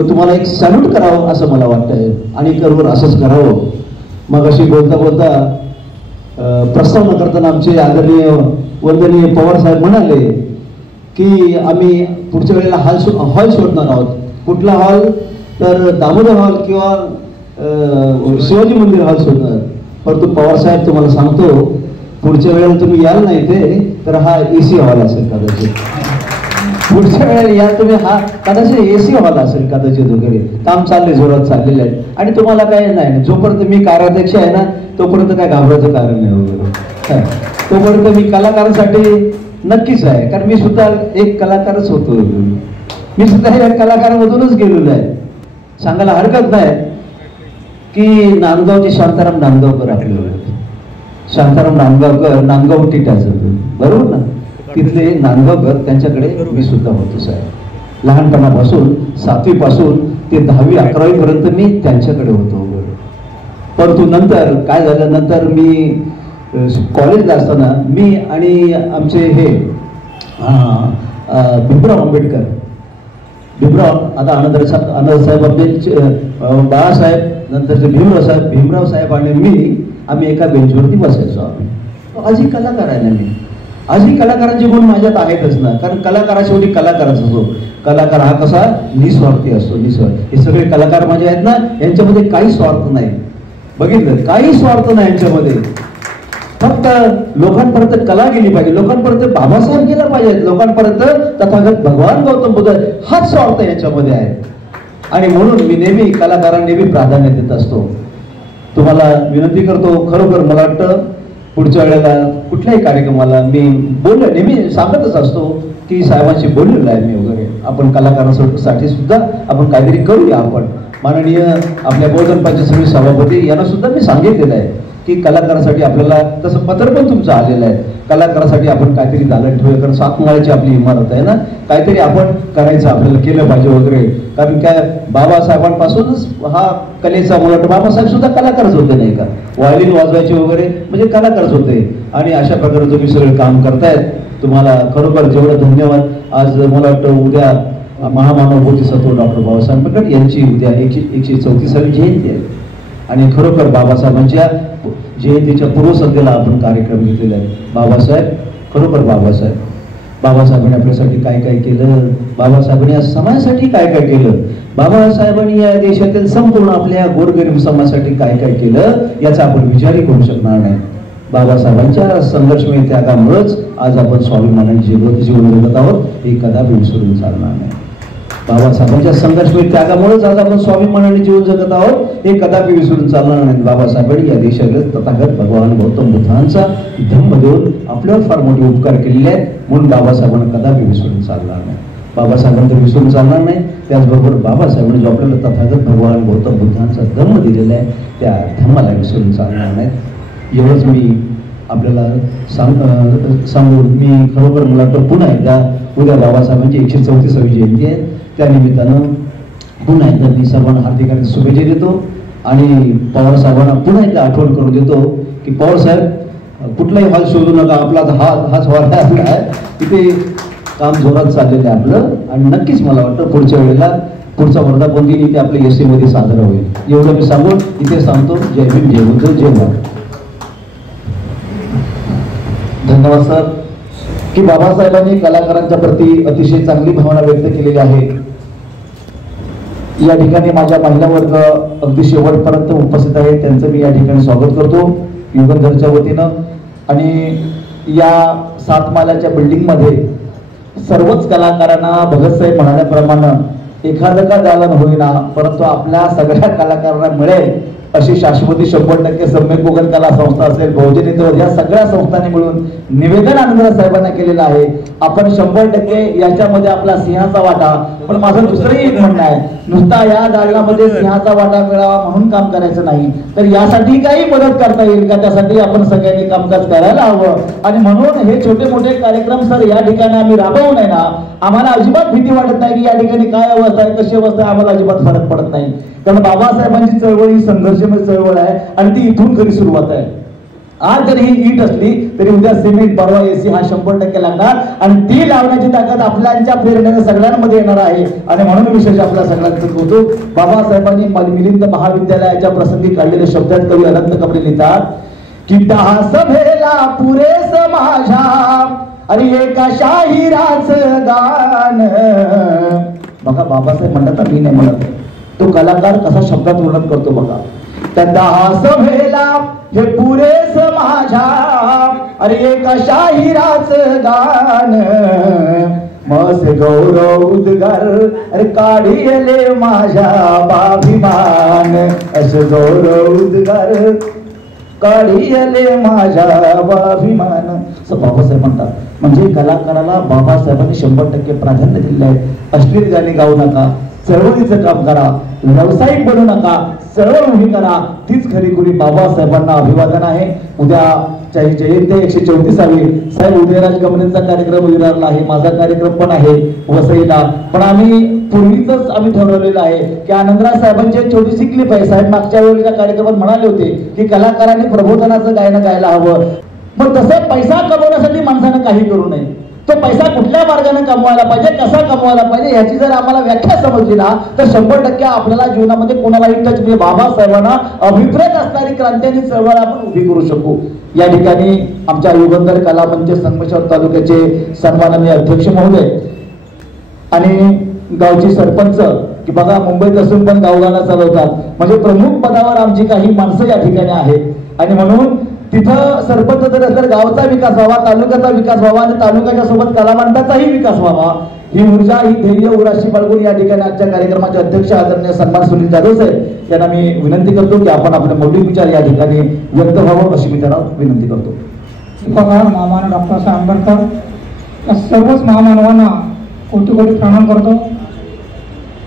तुम्हाला एक सॅल्यूट करावं असं मला वाटतंय आणि खरोखर असंच करावं. मग अशी बोलता बोलता प्रस्तावना करताना आमचे आदरणीय वंदनीय पवार साहेब म्हणाले की आम्ही पुढच्या वेळेला हॉल शोधणार आहोत. कुठला हॉल तर दामोदर हॉल किंवा शिवाजी मंदिर हॉल शोधणार. परंतु पवार साहेब तुम्हाला सांगतो पुढच्या वेळेला तुम्ही याल नाही ते तर हा AC हॉल असेल कदाचित. पुढच्या वेळेला याल तुम्ही हा कदाचित AC हॉल असेल कदाचित वगैरे. काम चालले जोरात चाललेले आहे आणि तुम्हाला काय नाही, जोपर्यंत मी कार्याध्यक्ष आहे ना तोपर्यंत काय घाबरायचं कारण नाही वगैरे. तोपर्यंत मी कलाकारांसाठी नक्कीच आहे. कारण मी सुद्धा एक कलाकारच होतो. मी सुद्धा या कलाकारामधूनच गेलेलो आहे. सांगायला हरकत नाही की नांदगावचे शांताराम नांदगावकर आपले शांताराम नांदगाव टिटाचं बरोबर ना, तिथले नांदगावकर त्यांच्याकडे मी सुद्धा होतो साहेब. लहानपणापासून 7वी पासून ते 10वी 11वी पर्यंत मी त्यांच्याकडे होतो. परंतु नंतर काय झालं, नंतर मी कॉलेजला असताना मी आणि आमचे हे भीमराव आंबेडकर, आता आनंद साहेब आपले बाळासाहेब, नंतरचे भीमराव साहेब आणि आम्ही एका बेंचवरती बसायचो. आजही कलाकार आहे ना मी. आजही कलाकारांचे गुण माझ्यात आहेतच ना. कारण कलाकारा शेवटी कलाकारच असतो. कलाकार हा कसा निस्वार्थी असतो. हे सगळे कलाकार माझे आहेत ना, यांच्यामध्ये काही स्वार्थ नाही. बघितलं, काही स्वार्थ नाही यांच्यामध्ये. फक्त लोकांपर्यंत कला गेली पाहिजे, लोकांपर्यंत बाबासाहेब गेला पाहिजे, लोकांपर्यंत तथागत भगवान गौतम बुद्ध, हाच स्वार्थ याच्यामध्ये आहे. आणि म्हणून मी नेहमी कलाकारांना नेहमी प्राधान्य देत असतो. तुम्हाला विनंती करतो, खरोखर मला वाटतं पुढच्या वेळेला कुठल्याही कार्यक्रमाला मी नेहमी सांगतच असतो की साहेबांशी बोललेलं आहे मी वगैरे. आपण कलाकारांसाठी सुद्धा आपण काहीतरी करूया. आपण माननीय आपल्या बहुजन पंचायत समिती सभापती यांना सुद्धा मी सांगितलेलं आहे की कलाकारासाठी आपल्याला, तसं पत्र पण तुमचं आलेलं आहे, कलाकारासाठी आपण काहीतरी दालन ठेवूया. कारण 7 माळ्याची आपली इमारत आहे ना, काहीतरी आपण करायचं, आपल्याला केलं पाहिजे वगैरे. कारण काय बाबासाहेबांपासूनच हा कलेचा मुलट, बाबासाहेब सुद्धा कलाकारच होते नाही का, व्हायलिन वाजवायचे वगैरे म्हणजे कलाकारच होते. आणि अशा प्रकारे तुम्ही सगळे काम करतायत. तुम्हाला खरोखर जेवढं धन्यवाद. आज मला वाटतं उद्या महामानव बोधिसत्व डॉक्टर बाबासाहेब आंबेडकर यांची उद्या 134वी जयंती आहे. आणि खरोखर बाबासाहेबांच्या जयंतीच्या पूर्वसंध्येला आपण कार्यक्रम घेतलेला आहे. बाबासाहेब, खरोखर बाबासाहेबांनी आपल्यासाठी काय काय केलं, बाबासाहेबांनी या समाजासाठी काय काय केलं, बाबासाहेबांनी या देशातील संपूर्ण आपल्या गोरगरीब समाजासाठी काय काय केलं याचा आपण विचारही करू शकणार नाही. बाबासाहेबांच्या संघर्षमय त्यागामुळेच आज आपण स्वाभिमानाने जीवन जगत आहोत, हे कदापि विसरून चालणार नाही. बाबासाहेबांच्या संघर्षमय त्यागामुळेच आज आपण स्वाभिमानाने जीवन जगत आहोत, हे कदापि विसरून चालणार नाही. बाबासाहेबांनी या देशाला तथागत भगवान गौतम बुद्धांचा धम्म देऊन आपल्यावर फार मोठे उपकार केलेले आहेत. म्हणून बाबासाहेबांना कदापि विसरून चालणार नाही. बाबासाहेबांना तर विसरून चालणार नाही. त्याचबरोबर बाबासाहेबांनी जो आपल्याला तथागत भगवान गौतम बुद्धांचा धम्म दिलेला आहे त्या धम्माला विसरून चालणार नाही. एवढंच मी आपल्याला सांगून मी खरोखर मला वाटतं पुन्हा एकदा उद्या बाबासाहेबांची 134वी जयंती आहे. त्या निमित्तानं पुन्हा एकदा मी सर्वांना हार्दिक शुभेच्छा देतो. आणि पवार साहेबांना पुन्हा एकदा आठवण करून देतो की पवार साहेब कुठलाही हॉल शोधू नका, आपला हाच हॉल आहे, तिथे काम जोरात चाललेलं आहे आपलं. आणि नक्कीच मला वाटतं पुढच्या वेळेला पुढचा वर्धापन दिन इथे आपल्या SC मध्ये साजरा होईल. एवढं मी सांगून इथे सांगतो. जय भीम, जय बुद्ध, जय भारत. धन्यवाद सर. की बाबासाहेबांनी कलाकारांच्या प्रती अतिशय चांगली भावना व्यक्त केलेली आहे. या ठिकाणी माझ्या महिला वर्ग अगदी शेवटपर्यंत उपस्थित आहे, त्यांचं मी या ठिकाणी स्वागत करतो युगंधरच्या वतीनं. आणि या 7 माल्याच्या बिल्डिंगमध्ये सर्वच कलाकारांना भगतसाहेब म्हणाल्याप्रमाणे एखादं का दालन होईना, परंतु आपल्या सगळ्या कलाकारांना मिळेल अशी शाश्वती 100% सम्यक कोकण कला संस्था असेल, बहुजन हितवद या सगळ्या संस्थांनी मिळून निवेदन आनंदराज साहेबांना केलेलं आहे. आपण 100% याच्यामध्ये आपला सिंहाचा वाटा. पण माझं दुसरंही एक म्हणणं आहे, नुसता या दालनामध्ये सिंहाचा वाटा मिळावा म्हणून काम करायचं नाही, तर यासाठी काही मदत करता येईल का, त्यासाठी आपण सगळ्यांनी कामकाज करायला हवं. आणि म्हणून हे छोटे मोठे कार्यक्रम सर या ठिकाणी आम्ही राबवू नये ना, आम्हाला अजिबात भीती वाटत नाही की या ठिकाणी काय अवस्था आहे, कशी अवस्था आहे, आम्हाला अजिबात फरक पडत नाही. कारण बाबासाहेबांची चळवळ ही संघर्षमय चळवळ आहे आणि ती इथून खरी सुरुवात आहे. आज जर ही ईट असली तरी उद्या सिमेंट, परवा एसी हा 100% लागणार आणि ती लावण्याची ताकद आपल्याच्या प्रेरणेने सगळ्यांमध्ये येणार आहे. आणि म्हणून विशेष आपल्या सगळ्यांचं कौतुक, बाबासाहेबांनी मिलिंद महाविद्यालयाच्या प्रसंगी काढलेले शब्दात कवी अनंत कबरे लिहितात की 10 सभेला पुरेस माझ्या अरे एका शाहिराचं गाण. बघा बाबासाहेब म्हणतात, मी नाही म्हणत, तो कलाकार कसा शब्दात वर्णन करतो बघा. त्या 10 सभेला हे पुरेस माझ्या अरे एका शाहिराचं गाण. मसे गौरव उद्गार अरे काढिले माझ्या बाभिमान. असे गौरव उद्गार काढिले माझ्या बाभिमान असं बाबासाहेब म्हणतात. म्हणजे कलाकाराला बाबासाहेबांनी 100% प्राधान्य दिले आहे. अश्लील गाणी गाऊ नका, चळवळीचं काम करा, व्यावसायिक बनू नका, चळवळ उभी करा, तीच खरी खुरी बाबासाहेबांना अभिवादन आहे. उद्या जयंती 134वी साहेब उदयराज गमनेंचा कार्यक्रम विरारला आहे, माझा कार्यक्रम पण आहे वसईला. पण आम्ही पूर्वीच आम्ही ठरवलेलं आहे की आनंदराज साहेबांची एक छोटीशी क्लिप आहे. साहेब मागच्या वेळेच्या कार्यक्रमात म्हणाले होते की कलाकारांनी प्रबोधनाचं गायन गायला हवं, पण तसं पैसा कमवण्यासाठी माणसानं काही करू नये. तो पैसा कुठल्या मार्गाने कमवायला पाहिजे, कसा कमवायला पाहिजे याची जर आम्हाला व्याख्या समजली ना तर 100% आपल्याला जीवनामध्ये कोणालाही टच म्हणजे बाबासाहेबांना अभिप्रेत असणारी क्रांती आणि चळवळ आपण उभी करू शकू. या ठिकाणी आमच्या युगंधर कला मंच संगमेश्वर तालुक्याचे सन्माननीय अध्यक्ष महोदय आणि गावची सरपंच की बघा मुंबईत असून पण गावगाणा चालवतात, म्हणजे प्रमुख पदावर आमची काही माणसं या ठिकाणी आहेत. आणि म्हणून तिथं सरपंच जर असेल गावचा विकास व्हावा, तालुक्याचा विकास व्हावा आणि तालुक्याच्या सोबत कलावंताचाही विकास व्हावा, ही ऊर्जा ही ध्येय उराशी बाळगून या ठिकाणी आजच्या कार्यक्रमाचे अध्यक्ष आदरणीय सन्मान सुनील जाधव साहेब यांना मी विनंती करतो की आपण आपले मौलिक विचार या ठिकाणी व्यक्त व्हावं अशी मी त्यांना विनंती करतो. बघा महामानव डॉक्टर साहेब आंबेडकर या सर्वच महामानवांना कोटी कोटी प्रणाम करतो.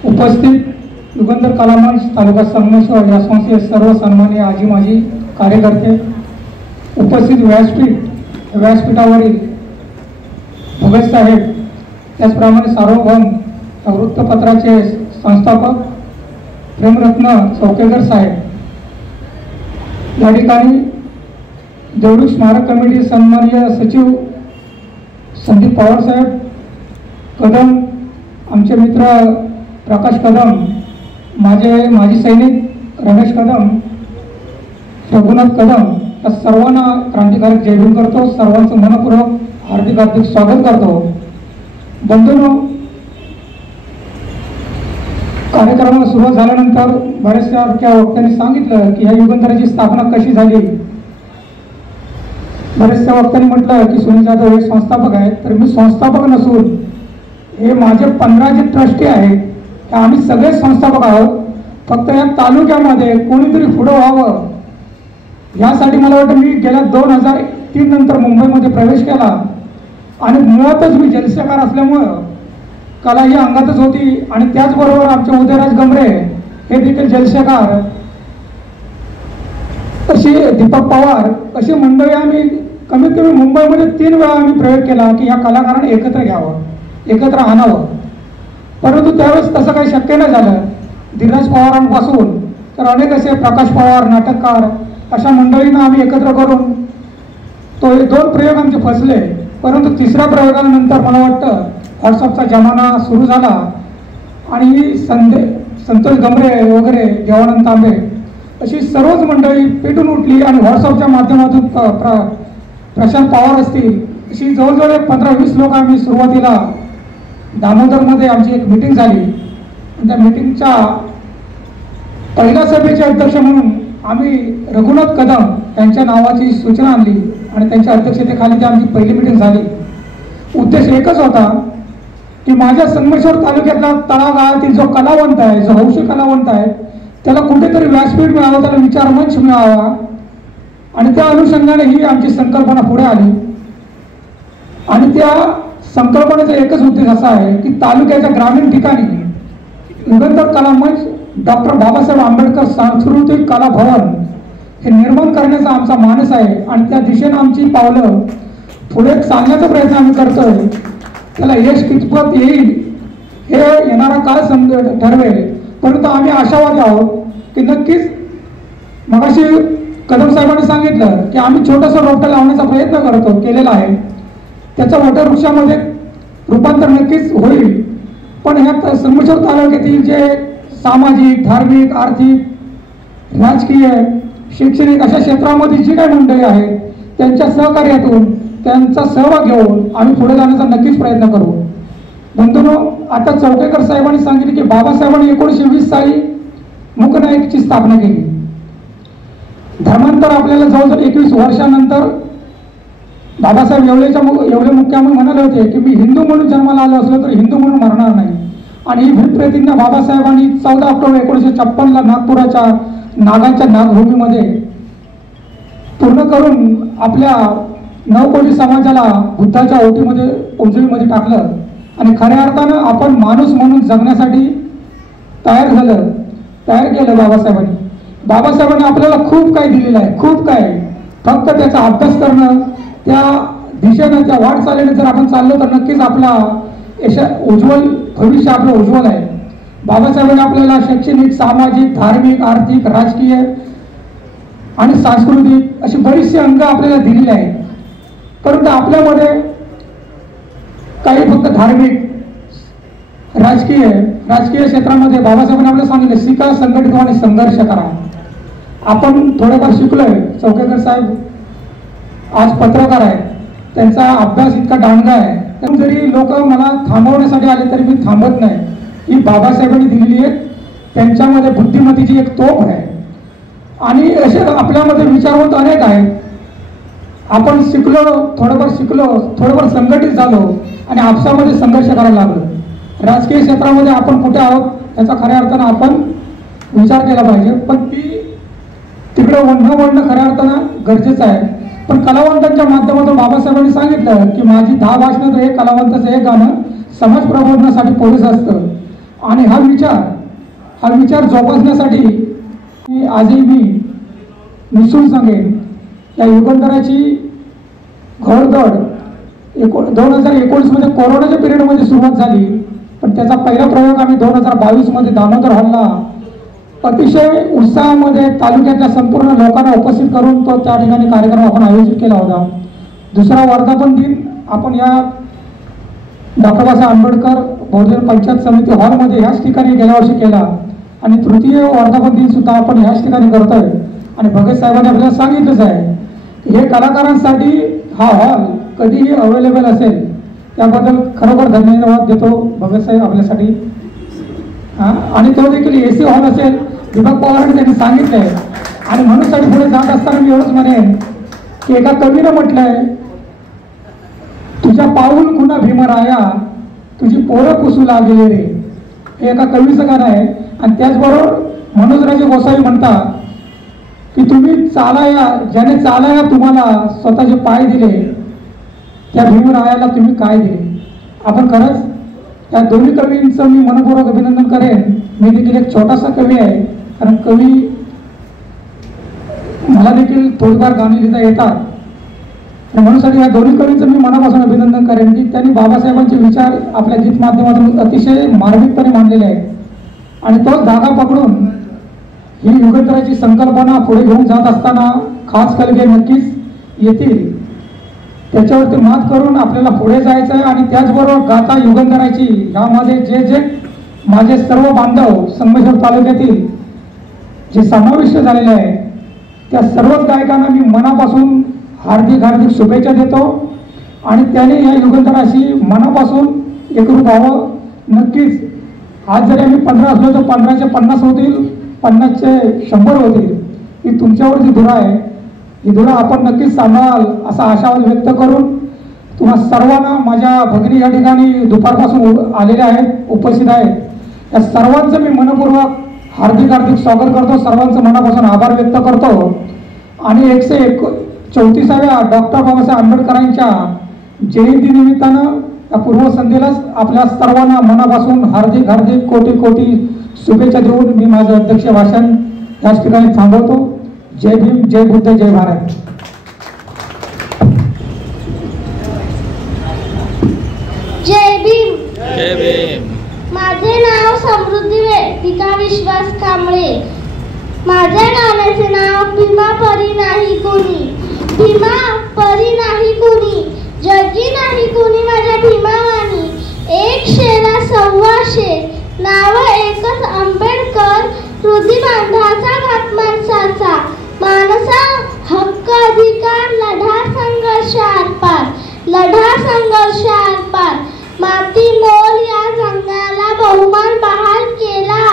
उपस्थित युगंधर कलामंच तालुका संगमेश्वर या संस्थेचे सर्व सन्माननीय आजी माजी कार्यकर्ते, उपस्थित व्यासपीठावरील भगत साहेब, त्याचप्रमाणे सार्वभौम वृत्तपत्राचे संस्थापक प्रेमरत्न चौकेकर साहेब, या ठिकाणी देवळी स्मारक कमिटी सन्माननीय सचिव संदीप पवार साहेब कदम, आमचे मित्र प्रकाश कदम, माजी सैनिक रमेश कदम, रघुनाथ कदम, या सर्वांना क्रांतिकारक जय भीम करतो. सर्वांचं मनपूर्वक हार्दिक स्वागत करतो. बंधूंनो, कार्यक्रमाला सुरुवात झाल्यानंतर बऱ्याचशा वक्त्यांनी सांगितलं की ह्या युगंधराची स्थापना कशी झाली. बऱ्याचशा वक्त्यांनी म्हटलं की सुनील जाधव हे संस्थापक आहेत, तर मी संस्थापक नसून हे माझे 15 जे ट्रस्टी आहेत आम्ही सगळे संस्थापक आहोत. फक्त या तालुक्यामध्ये कोणीतरी पुढं व्हावं यासाठी मला वाटतं मी गेल्या 2003 नंतर मुंबईमध्ये प्रवेश केला आणि मुळातच मी जलसेकार असल्यामुळं कला ही अंगातच होती. आणि त्याचबरोबर आमचे उदयराज गमरे हे देखील जलसेकार, अशी दीपक पवार अशी मंडळी आम्ही कमीत कमी मुंबईमध्ये 3 वेळा आम्ही प्रयोग केला की या कलाकारांनी एकत्र घ्यावं, एकत्र आणावं. परंतु त्यावेळेस तसं काही शक्य नाही झालं. धीरज पवारांपासून तर अनेक असे प्रकाश पवार नाटककार अशा मंडळींना आम्ही एकत्र करून तो 2 प्रयोग आमचे फसले. परंतु 3ऱ्या प्रयोगानंतर मला वाटतं व्हॉट्सअपचा जमाना सुरू झाला आणि संतोष गमरे वगैरे, देवानंद तांबे अशी सर्वच मंडळी पेटून उठली आणि व्हॉट्सअपच्या माध्यमातून प्रशांत पवार असतील अशी जवळजवळ 15-20 लोक आम्ही सुरुवातीला दामोदरमध्ये आमची एक मीटिंग झाली. त्या मीटिंगच्या पहिल्या सभेचे अध्यक्ष म्हणून आम्ही रघुनाथ कदम यांच्या नावाची सूचना आणली आणि त्यांच्या अध्यक्षतेखाली ती आमची पहिली मीटिंग झाली. उद्देश एकच होता की माझ्या संगमेश्वर तालुक्यातला तळागाळातील जो कलावंत आहे, जो हौशी कलावंत आहे, त्याला कुठेतरी व्यासपीठ मिळावं, त्याला विचारमंच मिळावा. आणि त्या अनुषंगाने ही आमची संकल्पना पुढे आली. आणि त्या संकल्पनेचा एकच उद्देश असा आहे की तालुक्याच्या ग्रामीण ठिकाणी युगंधर कलामंच, डॉक्टर बाबासाहेब आंबेडकर सांस्कृतिक कला भवन हे निर्माण करण्याचा आमचा मानस आहे. आणि त्या दिशेनं आमची पावलं पुढे चालण्याचा प्रयत्न आम्ही करतोय. त्याला यश कितपत येईल हे येणारा काळ ठरवेल. परंतु आम्ही आशावादी आहोत की नक्कीच, मगाशी कदम साहेबांनी सांगितलं की आम्ही छोटंसं रोपटं लावण्याचा प्रयत्न केलेला आहे. त्याचं वटवृक्षामध्ये रूपांतर नक्कीच होईल. पण ह्या संगमेश्वर तालुक्यातील जे सामाजिक, धार्मिक, आर्थिक, राजकीय, शैक्षणिक अशा क्षेत्रामध्ये जी काही मंडळी आहेत त्यांच्या सहकार्यातून, त्यांचा सहभाग घेऊन आम्ही पुढे जाण्याचा नक्कीच प्रयत्न करू. बंधूंनो, आता चौकेकर साहेबांनी सांगितले की बाबासाहेबांनी 1920 साली मूकनायकची स्थापना केली. धर्मांतर आपल्याला जवळजवळ 21 वर्षानंतर बाबासाहेब येवले मुख्यामंत्री म्हणाले होते की मी हिंदू म्हणून जन्माला आलो असलो तर हिंदू म्हणून मरणार नाही. आणि ही भीत प्रतिज्ञा बाबासाहेबांनी 14 ऑक्टोबर 1956 नागपुराच्या नागांच्या नागभूमीमध्ये पूर्ण करून आपल्या 9 कोटी समाजाला बुद्धाच्या ओटीमध्ये, उंजळीमध्ये टाकलं. आणि खऱ्या अर्थानं आपण माणूस म्हणून जगण्यासाठी तयार केलं बाबासाहेबांनी. बाबासाहेबांनी आपल्याला खूप काही दिलेलं आहे, खूप काय. फक्त त्याचा अभ्यास करणं, त्या दिशेनं, त्या वाटचालीने जर आपण चाललो तर नक्कीच आपला उज्ज्वल भविष्य आपलं उज्ज्वल आहे. बाबासाहेबांनी आपल्याला शैक्षणिक, सामाजिक, धार्मिक, आर्थिक, राजकीय आणि सांस्कृतिक अशी बरीचशी अंग आपल्याला दिलेली आहेत. परंतु आपल्यामध्ये काही फक्त धार्मिक, राजकीय क्षेत्रामध्ये बाबासाहेबांनी आपल्याला सांगितलं शिका, संघटित आणि संघर्ष करा. आपण थोडेफार शिकलोय. चौकेकर साहेब आज पत्रकार आहेत, त्यांचा अभ्यास इतका डांगा आहे. त्यामुळे जरी लोक मला थांबवण्यासाठी आले तरी मी थांबत नाही. ही बाबासाहेबांनी दिलेली आहे, त्यांच्यामध्ये बुद्धिमत्तेची एक तोफ आहे. आणि असे आपल्यामध्ये विचारवंत अनेक आहेत. आपण थोडंफार संघटित झालो आणि आपसामध्ये संघर्ष करायला लागलो. राजकीय क्षेत्रामध्ये आपण कुठे आहोत याचा खऱ्या अर्थानं आपण विचार केला पाहिजे. पण तिकडे वळणं खऱ्या अर्थानं गरजेचं आहे. पण कलावंतांच्या माध्यमातून बाबासाहेबांनी सांगितलं की माझी 10 भाषणं तर एक कलावंताचं एक गाणं समाज प्रबोधनासाठी पुरेसं असतं. आणि हा विचार जोपासण्यासाठी आजही मी निश्चित सांगेन या युगंधराची घोडदौड 2019 मध्ये कोरोनाच्या पिरियडमध्ये सुरुवात झाली. पण त्याचा पहिला प्रयोग आम्ही 2022 मध्ये दामोदर हॉलला अतिशय उत्साहामध्ये तालुक्यातल्या संपूर्ण लोकांना उपस्थित करून तो त्या ठिकाणी कार्यक्रम आपण आयोजित केला होता. दुसरा वर्धापन दिन आपण या डॉक्टर बाबासाहेब आंबेडकर बहुजन पंचायत समिती हॉलमध्ये ह्याच ठिकाणी गेल्या वर्षी केला. आणि तृतीय वर्धापन दिन सुद्धा आपण ह्याच ठिकाणी करतोय. आणि भगत साहेबांनी आपल्याला सांगितलंच आहे की हे कलाकारांसाठी हा हॉल कधीही अवेलेबल असेल. त्याबद्दल खरोखर धन्यवाद देतो भगत साहेब आपल्यासाठी. आणि तो देखील AC हॉल असेल, दीपक पवारांनी त्यांनी सांगितलंय. आणि म्हणून पुढे जात असताना मी एवढंच म्हणेन की एका कवीनं म्हटलंय, तुझ्या पाऊल कुणा भीमराया, तुझी पोरं पुसू लागले रे. हे एका कवीचं गाणं आहे. आणि त्याचबरोबर मनोजराजे गोसावी म्हणतात की तुम्ही ज्याने चालाया तुम्हाला स्वतःचे पाय दिले, त्या भीमरायाला तुम्ही काय दिले. आपण खरंच या दोन्ही कवींचं मी मनपूर्वक अभिनंदन करेन. मी देखील एक छोटासा कवी आहे, कारण कवी मला देखील थोडीफार गाणी लिहिता येतात. म्हणून या दोन्ही कवींचं मी मनापासून अभिनंदन करेन की त्यांनी बाबासाहेबांचे विचार आपल्या गीत माध्यमातून अतिशय मार्मिकपणे मांडलेले आहेत. आणि तोच धागा पकडून ही युगंधराची संकल्पना पुढे घेऊन जात असताना खास कलगे नक्कीच येतील. त्याच्यावरती मात करून आपल्याला पुढे जायचं आहे. आणि त्याचबरोबर गाथा युगंधराची यामध्ये जे माझे सर्व बांधव संगमेश्वर तालुक्यातील जे समाविष्ट झालेले आहे त्या सर्वच गायकांना मी मनापासून हार्दिक शुभेच्छा देतो. आणि त्याने या युगंधराशी मनापासून एकरूप व्हावं. नक्कीच आज जरी आम्ही 15 असलो तर 15चे 50 होतील, 50चे 100 होतील. ही तुमच्यावरची धुरा आहे. ही धुरा आपण नक्कीच सांभाळाल असा आशावाद व्यक्त करून तुम्हा सर्वांना, माझ्या भगिनी या ठिकाणी दुपारपासून आलेल्या आहेत, उपस्थित आहेत, या सर्वांचं मी मनपूर्वक हार्दिक स्वागत करतो, सर्वांचं मनापासून आभार व्यक्त करतो आणि 134व्या डॉक्टर बाबासाहेब आंबेडकरांच्या जयंतीनिमित्तानं या पूर्वसंध्येलाच आपल्या सर्वांना मनापासून हार्दिक कोटी शुभेच्छा देऊन मी माझं अध्यक्ष भाषण याच ठिकाणी थांबवतो. जय भीम, जय बुद्ध, जय भारत. जय भीम. जय भीम. माझे नाव समृद्धी वेदिका विश्वास कांबळे. माझ्या गाण्याचे नाव भीमा परी नाही कोणी. भीमा परी नाही कोणी, जगी नाही कोणी माझ्या भीमावानी. एक शेरा सव्वाशे, नाव एकच आंबेडकर. हृदय बांधाचा घात माणसाचा, मानसा हक्क अधिकार. लढा संघर्ष आरपार, लढा संघर्ष आरपार. माती मोल या जंगाला बहुमान बहाल केला.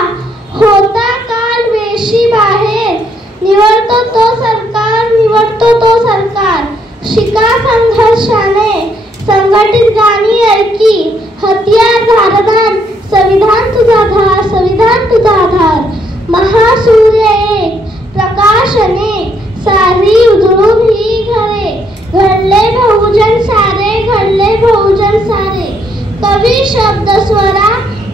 होता काल वेशी बाहेर, निवडतो तो सरकार, निवडतो तो सरकार. शिका संघर्षाने, संघटित गाणी ऐकी. हत्यार धारदार, संविधान तुझा धार, संविधान तुझा धार. महासूर्य एक, प्रकाश अनेक, सारी उजळून ही घरे. घडले बहुजन सारे, घडले बहुजन सारे. कवी शब्द स्वरा,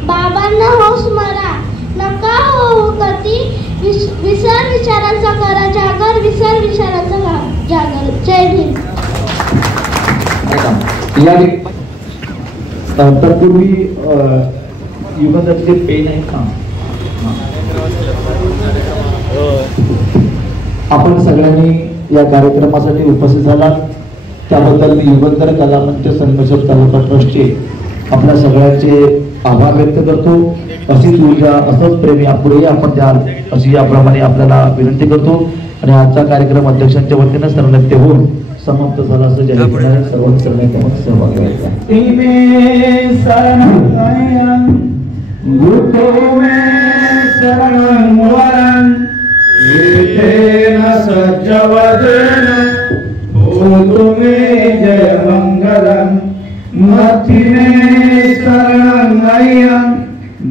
बाबांना हो स्मरा. नका हो गती, विसर विचारांचा करा जागर, विसर विचारांचा जागर. जय भीम. तत्पूर्वी युगंधरचे पेन आहे का? आपण सगळ्यांनी या कार्यक्रमासाठी उपस्थित झालात त्याबद्दल मी युगंधर कला मंच संगमेश्वर तालुका ट्रस्टचे आपल्या सगळ्यांचे आभार व्यक्त करतो. अशीच ऊर्जा, असंच प्रेम यापुढेही आपण द्याल अशी याप्रमाणे आपल्याला विनंती करतो. आणि आजचा कार्यक्रम अध्यक्षांच्या वतीनं सर्वज्ञ होऊन समाप्त झाला असं जाहीर करणारे सर्व सहभागी व्हायचा. जय मंगलम मथि में शरणं अय्यं,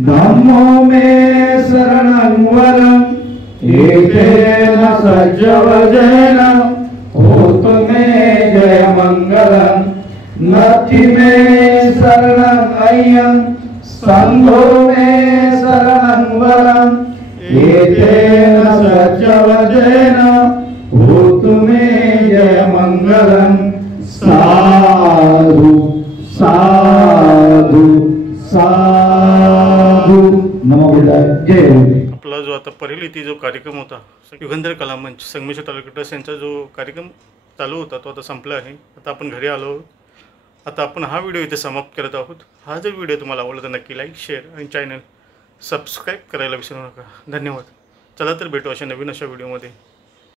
धम्मो में शरणं वरं. एतेन सज्जवजेन होतु मे जय मंगलम. मथि में शरणं अय्यं, संघो में शरणं वरं. एतेन सज्जवजेन होतु मे जय मंगलम. साधु साधु साधु. नमो बुद्धाय. जय भीम. आपला जो आता परिलीती जो कार्यक्रम होता युगंधर कला मंच संगमेश्वर तालुका ट्रस्ट यांचा जो कार्यक्रम चालू होता तो आता संपला आहे. आता आपण घरी आलो आहोत. आता आपण हा व्हिडिओ इथे समाप्त करत आहोत. हा जर व्हिडिओ तुम्हाला आवडला तर नक्की लाईक, शेअर आणि चॅनल सबस्क्राईब करायला विसरू नका. धन्यवाद. चला तर भेटू अशा नवीन व्हिडिओमध्ये.